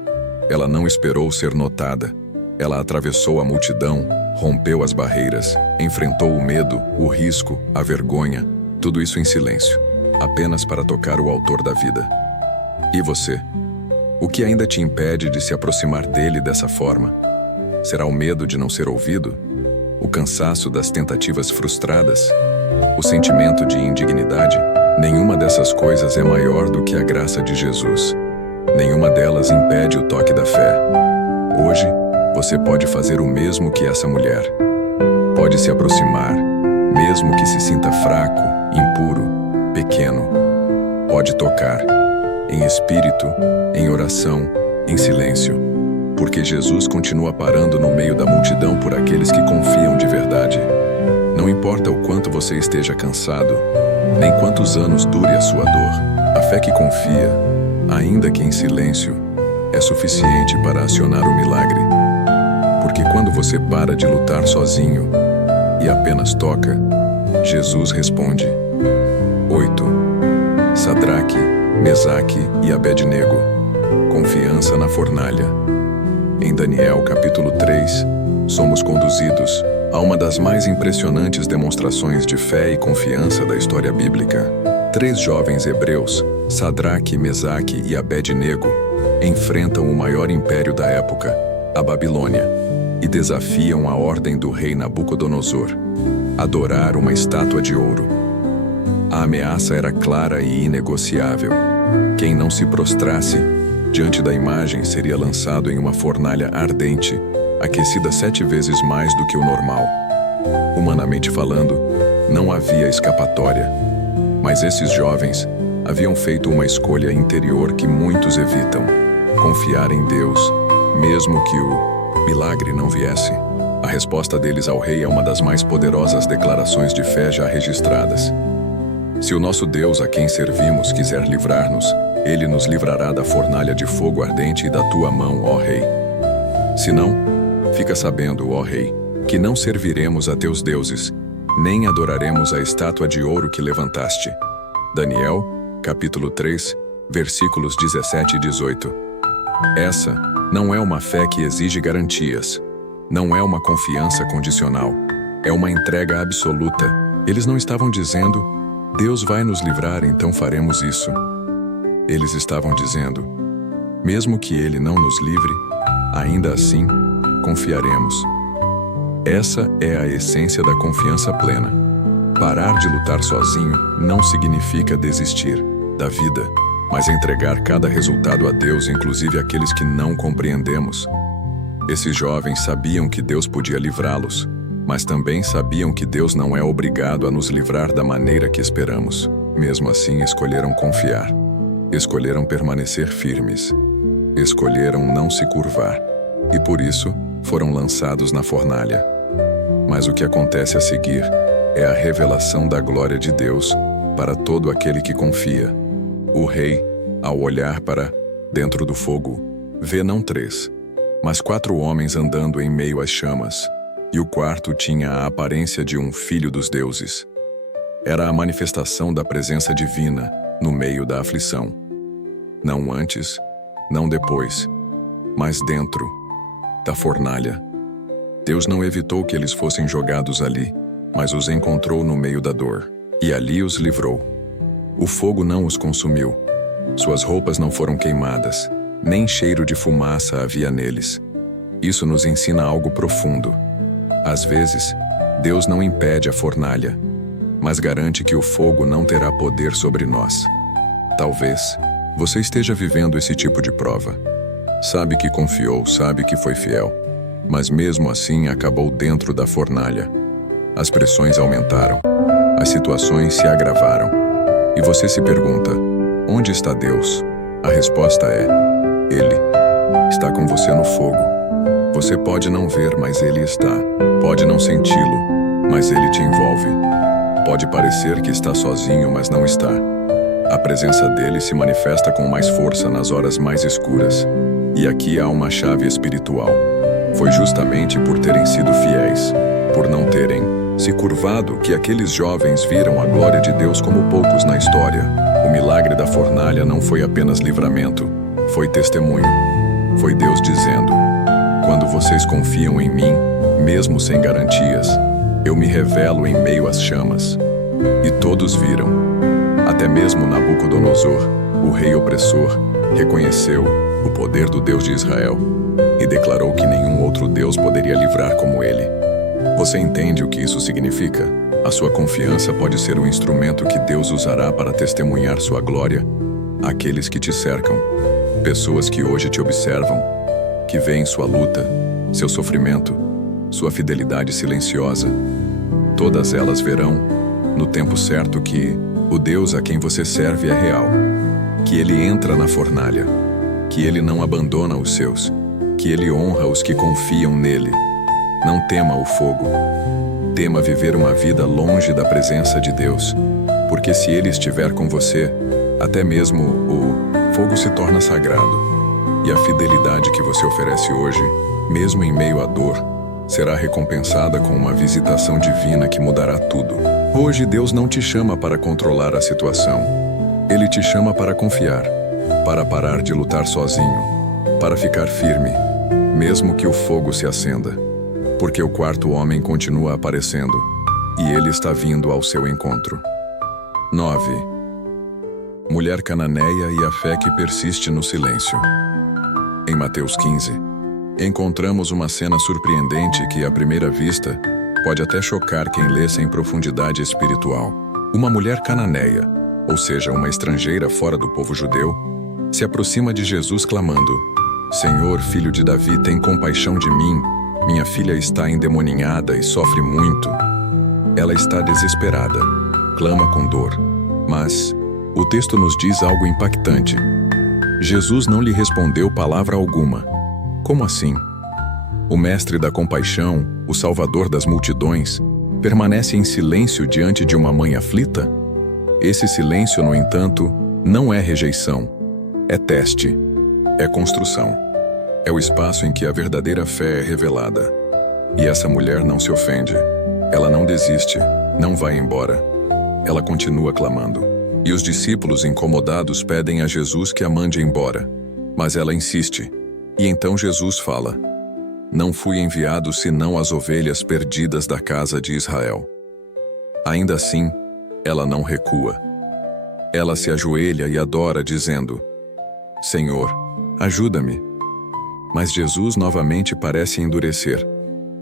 Ela não esperou ser notada. Ela atravessou a multidão, rompeu as barreiras, enfrentou o medo, o risco, a vergonha, tudo isso em silêncio, apenas para tocar o autor da vida. E você? O que ainda te impede de se aproximar dele dessa forma? Será o medo de não ser ouvido? o cansaço das tentativas frustradas, o sentimento de indignidade, nenhuma dessas coisas é maior do que a graça de Jesus. Nenhuma delas impede o toque da fé. Hoje, você pode fazer o mesmo que essa mulher. Pode se aproximar, mesmo que se sinta fraco, impuro, pequeno. Pode tocar, em espírito, em oração, em silêncio, porque Jesus continua parando no meio da multidão por aqueles que confiam de verdade. Não importa o quanto você esteja cansado, nem quantos anos dure a sua dor, a fé que confia, ainda que em silêncio, é suficiente para acionar o milagre. Porque quando você para de lutar sozinho e apenas toca, Jesus responde. 8. Sadraque, Mesaque e Abednego. Confiança na fornalha. Em Daniel capítulo 3, somos conduzidos a uma das mais impressionantes demonstrações de fé e confiança da história bíblica. 3 jovens hebreus, Sadraque, Mesaque e Abednego, enfrentam o maior império da época, a Babilônia, e desafiam a ordem do rei Nabucodonosor: adorar uma estátua de ouro. A ameaça era clara e inegociável. Quem não se prostrasse diante da imagem seria lançado em uma fornalha ardente, aquecida 7 vezes mais do que o normal. Humanamente falando, não havia escapatória. Mas esses jovens haviam feito uma escolha interior que muitos evitam: confiar em Deus, mesmo que o milagre não viesse. A resposta deles ao rei é uma das mais poderosas declarações de fé já registradas. Se o nosso Deus, a quem servimos, quiser livrar-nos, Ele nos livrará da fornalha de fogo ardente e da tua mão, ó Rei. Se não, fica sabendo, ó Rei, que não serviremos a teus deuses, nem adoraremos a estátua de ouro que levantaste. Daniel, capítulo 3, versículos 17 e 18. Essa não é uma fé que exige garantias. Não é uma confiança condicional. É uma entrega absoluta. Eles não estavam dizendo: Deus vai nos livrar, então faremos isso. Eles estavam dizendo: mesmo que Ele não nos livre, ainda assim, confiaremos. Essa é a essência da confiança plena. Parar de lutar sozinho não significa desistir da vida, mas entregar cada resultado a Deus, inclusive aqueles que não compreendemos. Esses jovens sabiam que Deus podia livrá-los, mas também sabiam que Deus não é obrigado a nos livrar da maneira que esperamos. Mesmo assim, escolheram confiar. Escolheram permanecer firmes. Escolheram não se curvar. E por isso, foram lançados na fornalha. Mas o que acontece a seguir é a revelação da glória de Deus para todo aquele que confia. O rei, ao olhar para dentro do fogo, vê não 3, mas 4 homens andando em meio às chamas. E o quarto tinha a aparência de um filho dos deuses. Era a manifestação da presença divina no meio da aflição. Não antes, não depois, mas dentro da fornalha. Deus não evitou que eles fossem jogados ali, mas os encontrou no meio da dor, e ali os livrou. O fogo não os consumiu. Suas roupas não foram queimadas, nem cheiro de fumaça havia neles. Isso nos ensina algo profundo. Às vezes, Deus não impede a fornalha, mas garante que o fogo não terá poder sobre nós. Talvez você esteja vivendo esse tipo de prova. Sabe que confiou, sabe que foi fiel, mas mesmo assim acabou dentro da fornalha. As pressões aumentaram, as situações se agravaram, e você se pergunta: onde está Deus? A resposta é: Ele está com você no fogo. Você pode não ver, mas Ele está. Pode não senti-lo, mas Ele te envolve. Pode parecer que está sozinho, mas não está. A presença dele se manifesta com mais força nas horas mais escuras. E aqui há uma chave espiritual. Foi justamente por terem sido fiéis, por não terem se curvado, que aqueles jovens viram a glória de Deus como poucos na história. O milagre da fornalha não foi apenas livramento, foi testemunho. Foi Deus dizendo: quando vocês confiam em mim, mesmo sem garantias, eu me revelo em meio às chamas. E todos viram. Até mesmo Nabucodonosor, o rei opressor, reconheceu o poder do Deus de Israel e declarou que nenhum outro Deus poderia livrar como ele. Você entende o que isso significa? A sua confiança pode ser o instrumento que Deus usará para testemunhar sua glória àqueles que te cercam. Pessoas que hoje te observam, que veem sua luta, seu sofrimento, sua fidelidade silenciosa. Todas elas verão, no tempo certo, que o Deus a quem você serve é real, que Ele entra na fornalha, que Ele não abandona os seus, que Ele honra os que confiam nele. Não tema o fogo. Tema viver uma vida longe da presença de Deus, porque se Ele estiver com você, até mesmo o fogo se torna sagrado. E a fidelidade que você oferece hoje, mesmo em meio à dor, será recompensada com uma visitação divina que mudará tudo. Hoje Deus não te chama para controlar a situação. Ele te chama para confiar, para parar de lutar sozinho, para ficar firme, mesmo que o fogo se acenda. Porque o quarto homem continua aparecendo, e ele está vindo ao seu encontro. 9. Mulher cananeia e a fé que persiste no silêncio. Em Mateus 15, encontramos uma cena surpreendente que, à primeira vista, pode até chocar quem lê sem profundidade espiritual. Uma mulher cananeia, ou seja, uma estrangeira fora do povo judeu, se aproxima de Jesus clamando: Senhor, filho de Davi, tem compaixão de mim. Minha filha está endemoninhada e sofre muito. Ela está desesperada, clama com dor. Mas o texto nos diz algo impactante. Jesus não lhe respondeu palavra alguma. Como assim? O mestre da compaixão, o salvador das multidões, permanece em silêncio diante de uma mãe aflita? Esse silêncio, no entanto, não é rejeição, é teste, é construção. É o espaço em que a verdadeira fé é revelada. E essa mulher não se ofende. Ela não desiste, não vai embora. Ela continua clamando. E os discípulos incomodados pedem a Jesus que a mande embora. Mas ela insiste. E então Jesus fala: Não fui enviado senão às ovelhas perdidas da casa de Israel. Ainda assim, ela não recua. Ela se ajoelha e adora, dizendo: Senhor, ajuda-me. Mas Jesus novamente parece endurecer.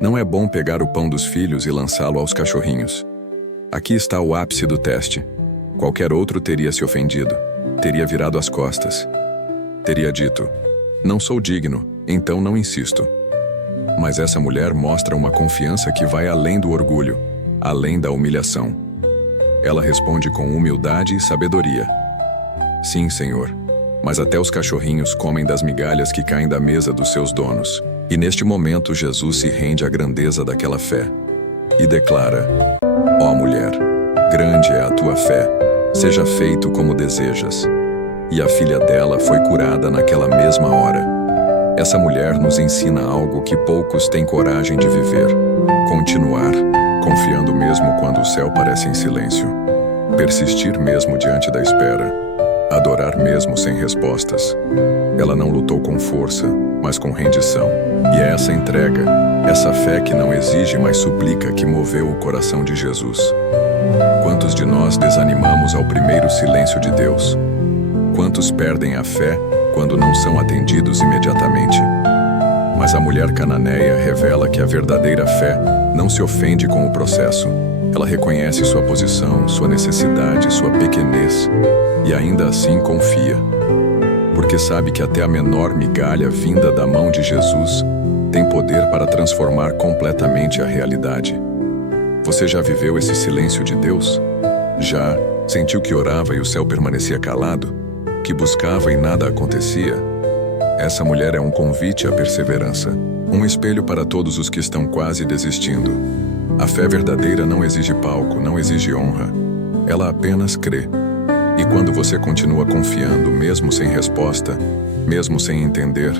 Não é bom pegar o pão dos filhos e lançá-lo aos cachorrinhos. Aqui está o ápice do teste. Qualquer outro teria se ofendido, teria virado as costas. Teria dito: Não sou digno, então não insisto. Mas essa mulher mostra uma confiança que vai além do orgulho, além da humilhação. Ela responde com humildade e sabedoria: Sim, Senhor, mas até os cachorrinhos comem das migalhas que caem da mesa dos seus donos. E neste momento Jesus se rende à grandeza daquela fé e declara: Ó mulher, grande é a tua fé, seja feito como desejas. E a filha dela foi curada naquela mesma hora. Essa mulher nos ensina algo que poucos têm coragem de viver: continuar, confiando mesmo quando o céu parece em silêncio. Persistir mesmo diante da espera. Adorar mesmo sem respostas. Ela não lutou com força, mas com rendição. E é essa entrega, essa fé que não exige, mas suplica, que moveu o coração de Jesus. Quantos de nós desanimamos ao primeiro silêncio de Deus? Quantos perdem a fé quando não são atendidos imediatamente? Mas a mulher cananeia revela que a verdadeira fé não se ofende com o processo. Ela reconhece sua posição, sua necessidade, sua pequenez, e ainda assim confia. Porque sabe que até a menor migalha vinda da mão de Jesus tem poder para transformar completamente a realidade. Você já viveu esse silêncio de Deus? Já sentiu que orava e o céu permanecia calado? Que buscava e nada acontecia? Essa mulher é um convite à perseverança, um espelho para todos os que estão quase desistindo. A fé verdadeira não exige palco, não exige honra. Ela apenas crê. E quando você continua confiando, mesmo sem resposta, mesmo sem entender,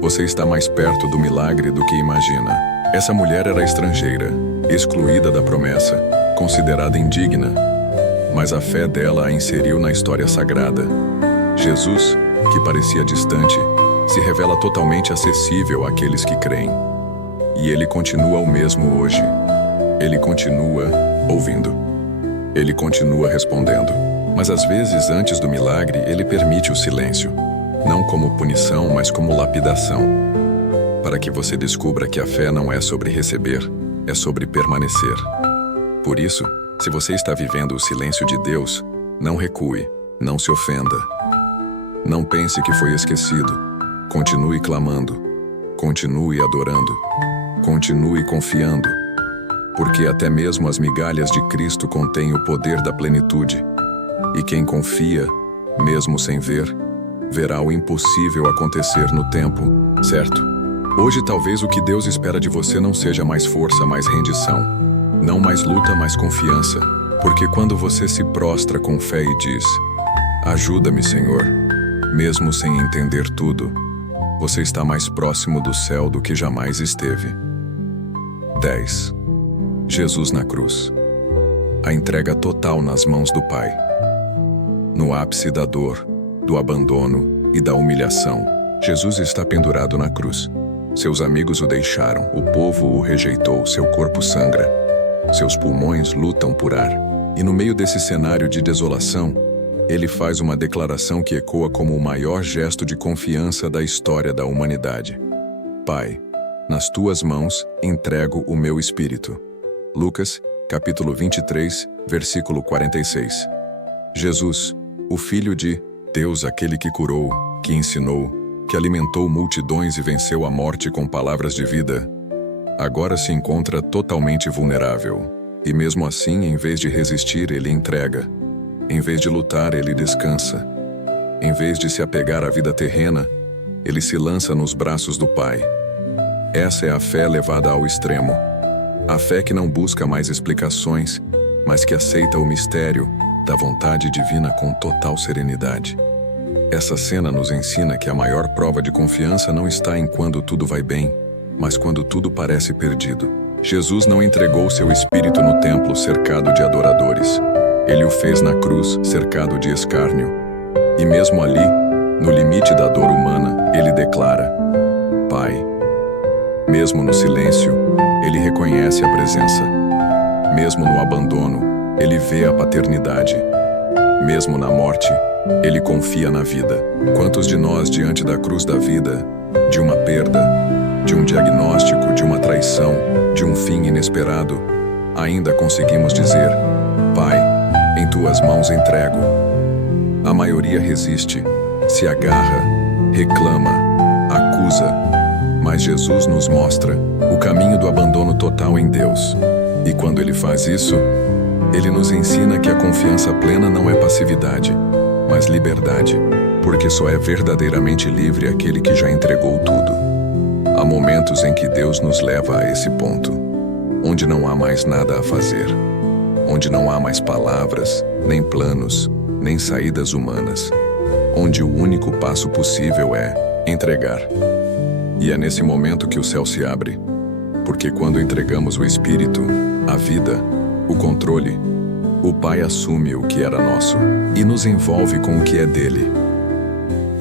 você está mais perto do milagre do que imagina. Essa mulher era estrangeira, excluída da promessa, considerada indigna. Mas a fé dela a inseriu na história sagrada. Jesus, que parecia distante, se revela totalmente acessível àqueles que creem. E ele continua o mesmo hoje. Ele continua ouvindo. Ele continua respondendo. Mas às vezes, antes do milagre, ele permite o silêncio. Não como punição, mas como lapidação. Para que você descubra que a fé não é sobre receber, é sobre permanecer. Por isso, se você está vivendo o silêncio de Deus, não recue, não se ofenda. Não pense que foi esquecido. Continue clamando, continue adorando, continue confiando, porque até mesmo as migalhas de Cristo contêm o poder da plenitude. E quem confia, mesmo sem ver, verá o impossível acontecer no tempo, certo? Hoje talvez o que Deus espera de você não seja mais força, mais rendição. Não mais luta, mais confiança. Porque quando você se prostra com fé e diz: ajuda-me, Senhor, mesmo sem entender tudo, você está mais próximo do céu do que jamais esteve. 10. Jesus na cruz. A entrega total nas mãos do Pai. No ápice da dor, do abandono e da humilhação, Jesus está pendurado na cruz. Seus amigos o deixaram, o povo o rejeitou, seu corpo sangra. Seus pulmões lutam por ar. E no meio desse cenário de desolação, ele faz uma declaração que ecoa como o maior gesto de confiança da história da humanidade. Pai, nas tuas mãos entrego o meu espírito. Lucas, capítulo 23, versículo 46. Jesus, o Filho de Deus, aquele que curou, que ensinou, que alimentou multidões e venceu a morte com palavras de vida, agora se encontra totalmente vulnerável. E mesmo assim, em vez de resistir, ele entrega. Em vez de lutar, ele descansa. Em vez de se apegar à vida terrena, ele se lança nos braços do Pai. Essa é a fé levada ao extremo. A fé que não busca mais explicações, mas que aceita o mistério da vontade divina com total serenidade. Essa cena nos ensina que a maior prova de confiança não está em quando tudo vai bem, mas quando tudo parece perdido. Jesus não entregou seu espírito no templo cercado de adoradores. Ele o fez na cruz, cercado de escárnio. E mesmo ali, no limite da dor humana, ele declara: Pai. Mesmo no silêncio, ele reconhece a presença. Mesmo no abandono, ele vê a paternidade. Mesmo na morte, ele confia na vida. Quantos de nós, diante da cruz da vida, de uma perda, de um diagnóstico, de uma traição, de um fim inesperado, ainda conseguimos dizer: Pai, em tuas mãos entrego. A maioria resiste, se agarra, reclama, acusa, mas Jesus nos mostra o caminho do abandono total em Deus. E quando ele faz isso, ele nos ensina que a confiança plena não é passividade, mas liberdade, porque só é verdadeiramente livre aquele que já entregou tudo. Há momentos em que Deus nos leva a esse ponto, onde não há mais nada a fazer, onde não há mais palavras, nem planos, nem saídas humanas, onde o único passo possível é entregar. E é nesse momento que o céu se abre, porque quando entregamos o Espírito, a vida, o controle, o Pai assume o que era nosso e nos envolve com o que é dele.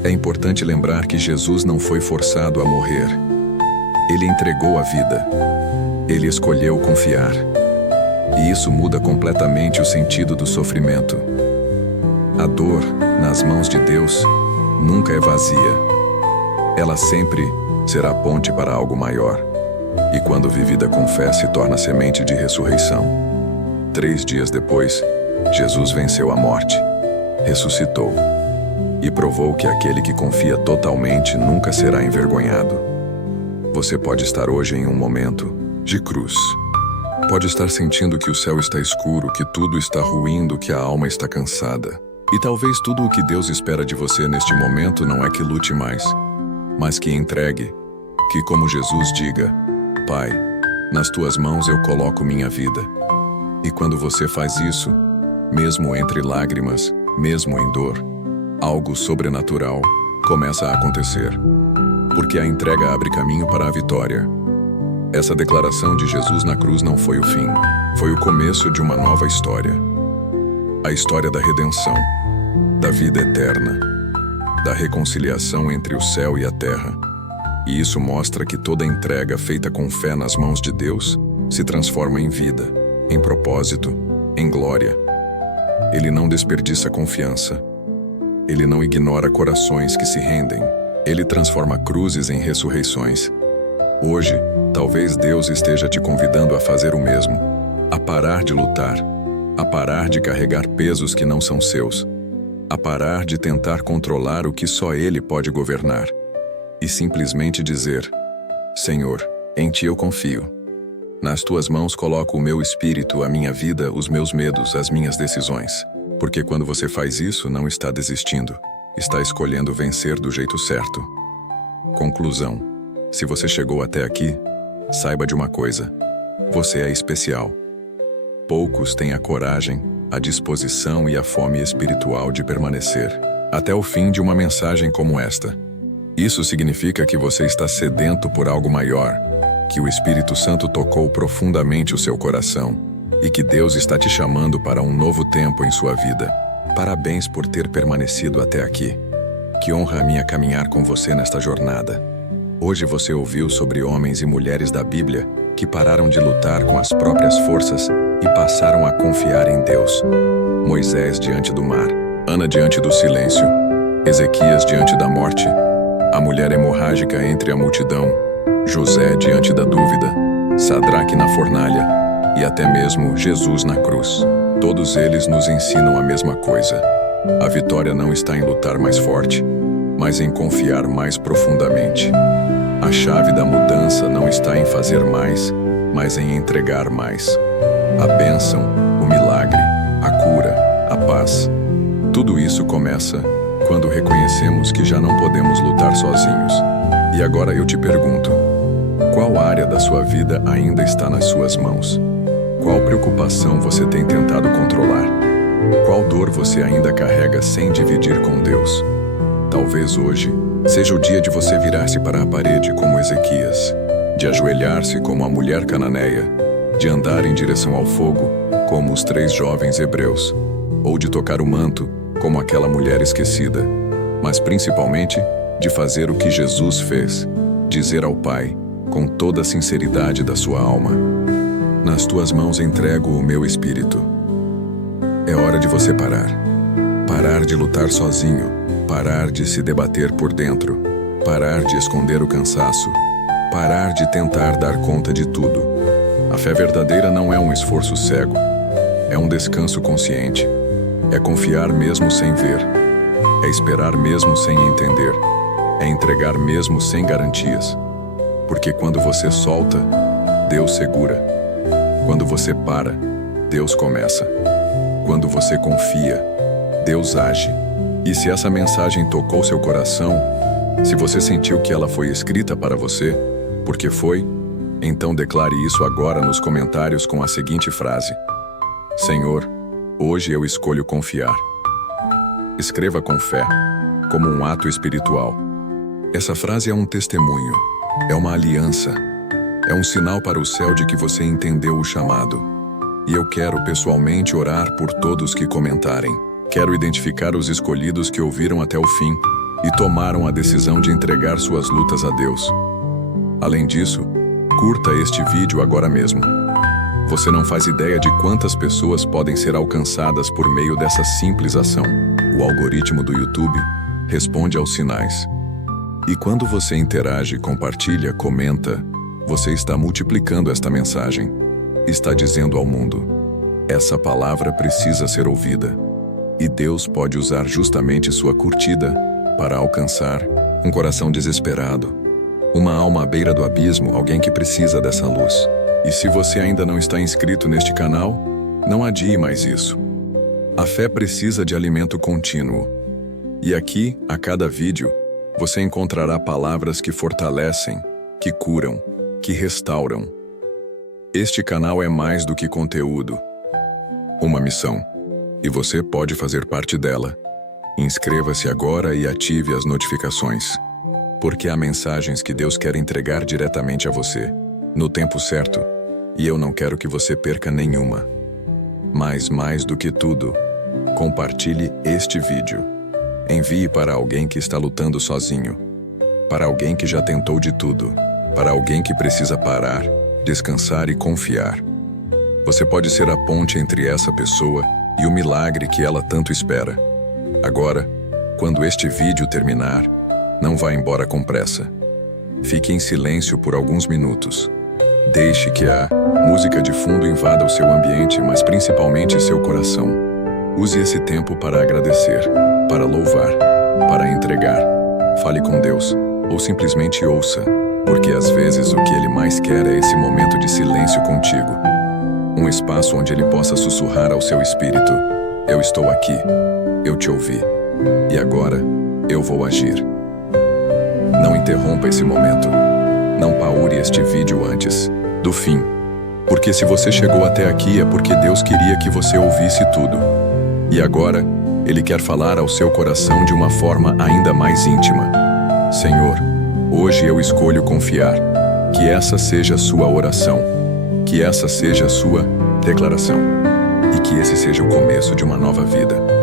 É importante lembrar que Jesus não foi forçado a morrer. Ele entregou a vida. Ele escolheu confiar. E isso muda completamente o sentido do sofrimento. A dor, nas mãos de Deus, nunca é vazia. Ela sempre será ponte para algo maior. E quando vivida com fé, se torna semente de ressurreição. 3 dias depois, Jesus venceu a morte, ressuscitou e provou que aquele que confia totalmente nunca será envergonhado. Você pode estar hoje em um momento de cruz. Pode estar sentindo que o céu está escuro, que tudo está ruindo, que a alma está cansada. E talvez tudo o que Deus espera de você neste momento não é que lute mais, mas que entregue, que como Jesus diga: Pai, nas tuas mãos eu coloco minha vida. E quando você faz isso, mesmo entre lágrimas, mesmo em dor, algo sobrenatural começa a acontecer, porque a entrega abre caminho para a vitória. Essa declaração de Jesus na cruz não foi o fim, foi o começo de uma nova história. A história da redenção, da vida eterna, da reconciliação entre o céu e a terra. E isso mostra que toda entrega feita com fé nas mãos de Deus se transforma em vida, em propósito, em glória. Ele não desperdiça confiança. Ele não ignora corações que se rendem. Ele transforma cruzes em ressurreições. Hoje, Talvez Deus esteja te convidando a fazer o mesmo, a parar de lutar, a parar de carregar pesos que não são seus, a parar de tentar controlar o que só Ele pode governar, e simplesmente dizer: Senhor, em Ti eu confio. Nas Tuas mãos coloco o meu espírito, a minha vida, os meus medos, as minhas decisões. Porque quando você faz isso, não está desistindo, está escolhendo vencer do jeito certo. Conclusão: se você chegou até aqui, saiba de uma coisa: você é especial. Poucos têm a coragem, a disposição e a fome espiritual de permanecer até o fim de uma mensagem como esta. Isso significa que você está sedento por algo maior, que o Espírito Santo tocou profundamente o seu coração e que Deus está te chamando para um novo tempo em sua vida. Parabéns por ter permanecido até aqui. Que honra a minha caminhar com você nesta jornada. Hoje você ouviu sobre homens e mulheres da Bíblia que pararam de lutar com as próprias forças e passaram a confiar em Deus. Moisés diante do mar, Ana diante do silêncio, Ezequias diante da morte, a mulher hemorrágica entre a multidão, José diante da dúvida, Sadraque na fornalha e até mesmo Jesus na cruz. Todos eles nos ensinam a mesma coisa. A vitória não está em lutar mais forte, mas em confiar mais profundamente. A chave da mudança não está em fazer mais, mas em entregar mais. A bênção, o milagre, a cura, a paz. Tudo isso começa quando reconhecemos que já não podemos lutar sozinhos. E agora eu te pergunto: qual área da sua vida ainda está nas suas mãos? Qual preocupação você tem tentado controlar? Qual dor você ainda carrega sem dividir com Deus? Talvez hoje seja o dia de você virar-se para a parede como Ezequias, de ajoelhar-se como a mulher cananeia, de andar em direção ao fogo como os 3 jovens hebreus, ou de tocar o manto como aquela mulher esquecida, mas principalmente de fazer o que Jesus fez, dizer ao Pai, com toda a sinceridade da sua alma: nas tuas mãos entrego o meu espírito. É hora de você parar. Parar de lutar sozinho, parar de se debater por dentro, parar de esconder o cansaço, parar de tentar dar conta de tudo. A fé verdadeira não é um esforço cego, é um descanso consciente, é confiar mesmo sem ver, é esperar mesmo sem entender, é entregar mesmo sem garantias. Porque quando você solta, Deus segura. Quando você para, Deus começa. Quando você confia, Deus age. E se essa mensagem tocou seu coração, se você sentiu que ela foi escrita para você, porque foi, então declare isso agora nos comentários com a seguinte frase: Senhor, hoje eu escolho confiar. Escreva com fé, como um ato espiritual. Essa frase é um testemunho, é uma aliança, é um sinal para o céu de que você entendeu o chamado. E eu quero pessoalmente orar por todos que comentarem. Quero identificar os escolhidos que ouviram até o fim e tomaram a decisão de entregar suas lutas a Deus. Além disso, curta este vídeo agora mesmo. Você não faz ideia de quantas pessoas podem ser alcançadas por meio dessa simples ação. O algoritmo do YouTube responde aos sinais. E quando você interage, compartilha, comenta, você está multiplicando esta mensagem. Está dizendo ao mundo: essa palavra precisa ser ouvida. E Deus pode usar justamente sua curtida para alcançar um coração desesperado, uma alma à beira do abismo, alguém que precisa dessa luz. E se você ainda não está inscrito neste canal, não adie mais isso. A fé precisa de alimento contínuo. E aqui, a cada vídeo, você encontrará palavras que fortalecem, que curam, que restauram. Este canal é mais do que conteúdo. Uma missão. E você pode fazer parte dela. Inscreva-se agora e ative as notificações. Porque há mensagens que Deus quer entregar diretamente a você, no tempo certo, e eu não quero que você perca nenhuma. Mas mais do que tudo, compartilhe este vídeo. Envie para alguém que está lutando sozinho, para alguém que já tentou de tudo, para alguém que precisa parar, descansar e confiar. Você pode ser a ponte entre essa pessoa e o milagre que ela tanto espera. Agora, quando este vídeo terminar, não vá embora com pressa. Fique em silêncio por alguns minutos. Deixe que a música de fundo invada o seu ambiente, mas principalmente seu coração. Use esse tempo para agradecer, para louvar, para entregar. Fale com Deus, ou simplesmente ouça, porque às vezes o que Ele mais quer é esse momento de silêncio contigo. Um espaço onde Ele possa sussurrar ao seu espírito: eu estou aqui, eu te ouvi, e agora eu vou agir. Não interrompa esse momento. Não paure este vídeo antes do fim. Porque se você chegou até aqui é porque Deus queria que você ouvisse tudo. E agora, Ele quer falar ao seu coração de uma forma ainda mais íntima. Senhor, hoje eu escolho confiar. Que essa seja a sua oração. Que essa seja a sua declaração. E que esse seja o começo de uma nova vida.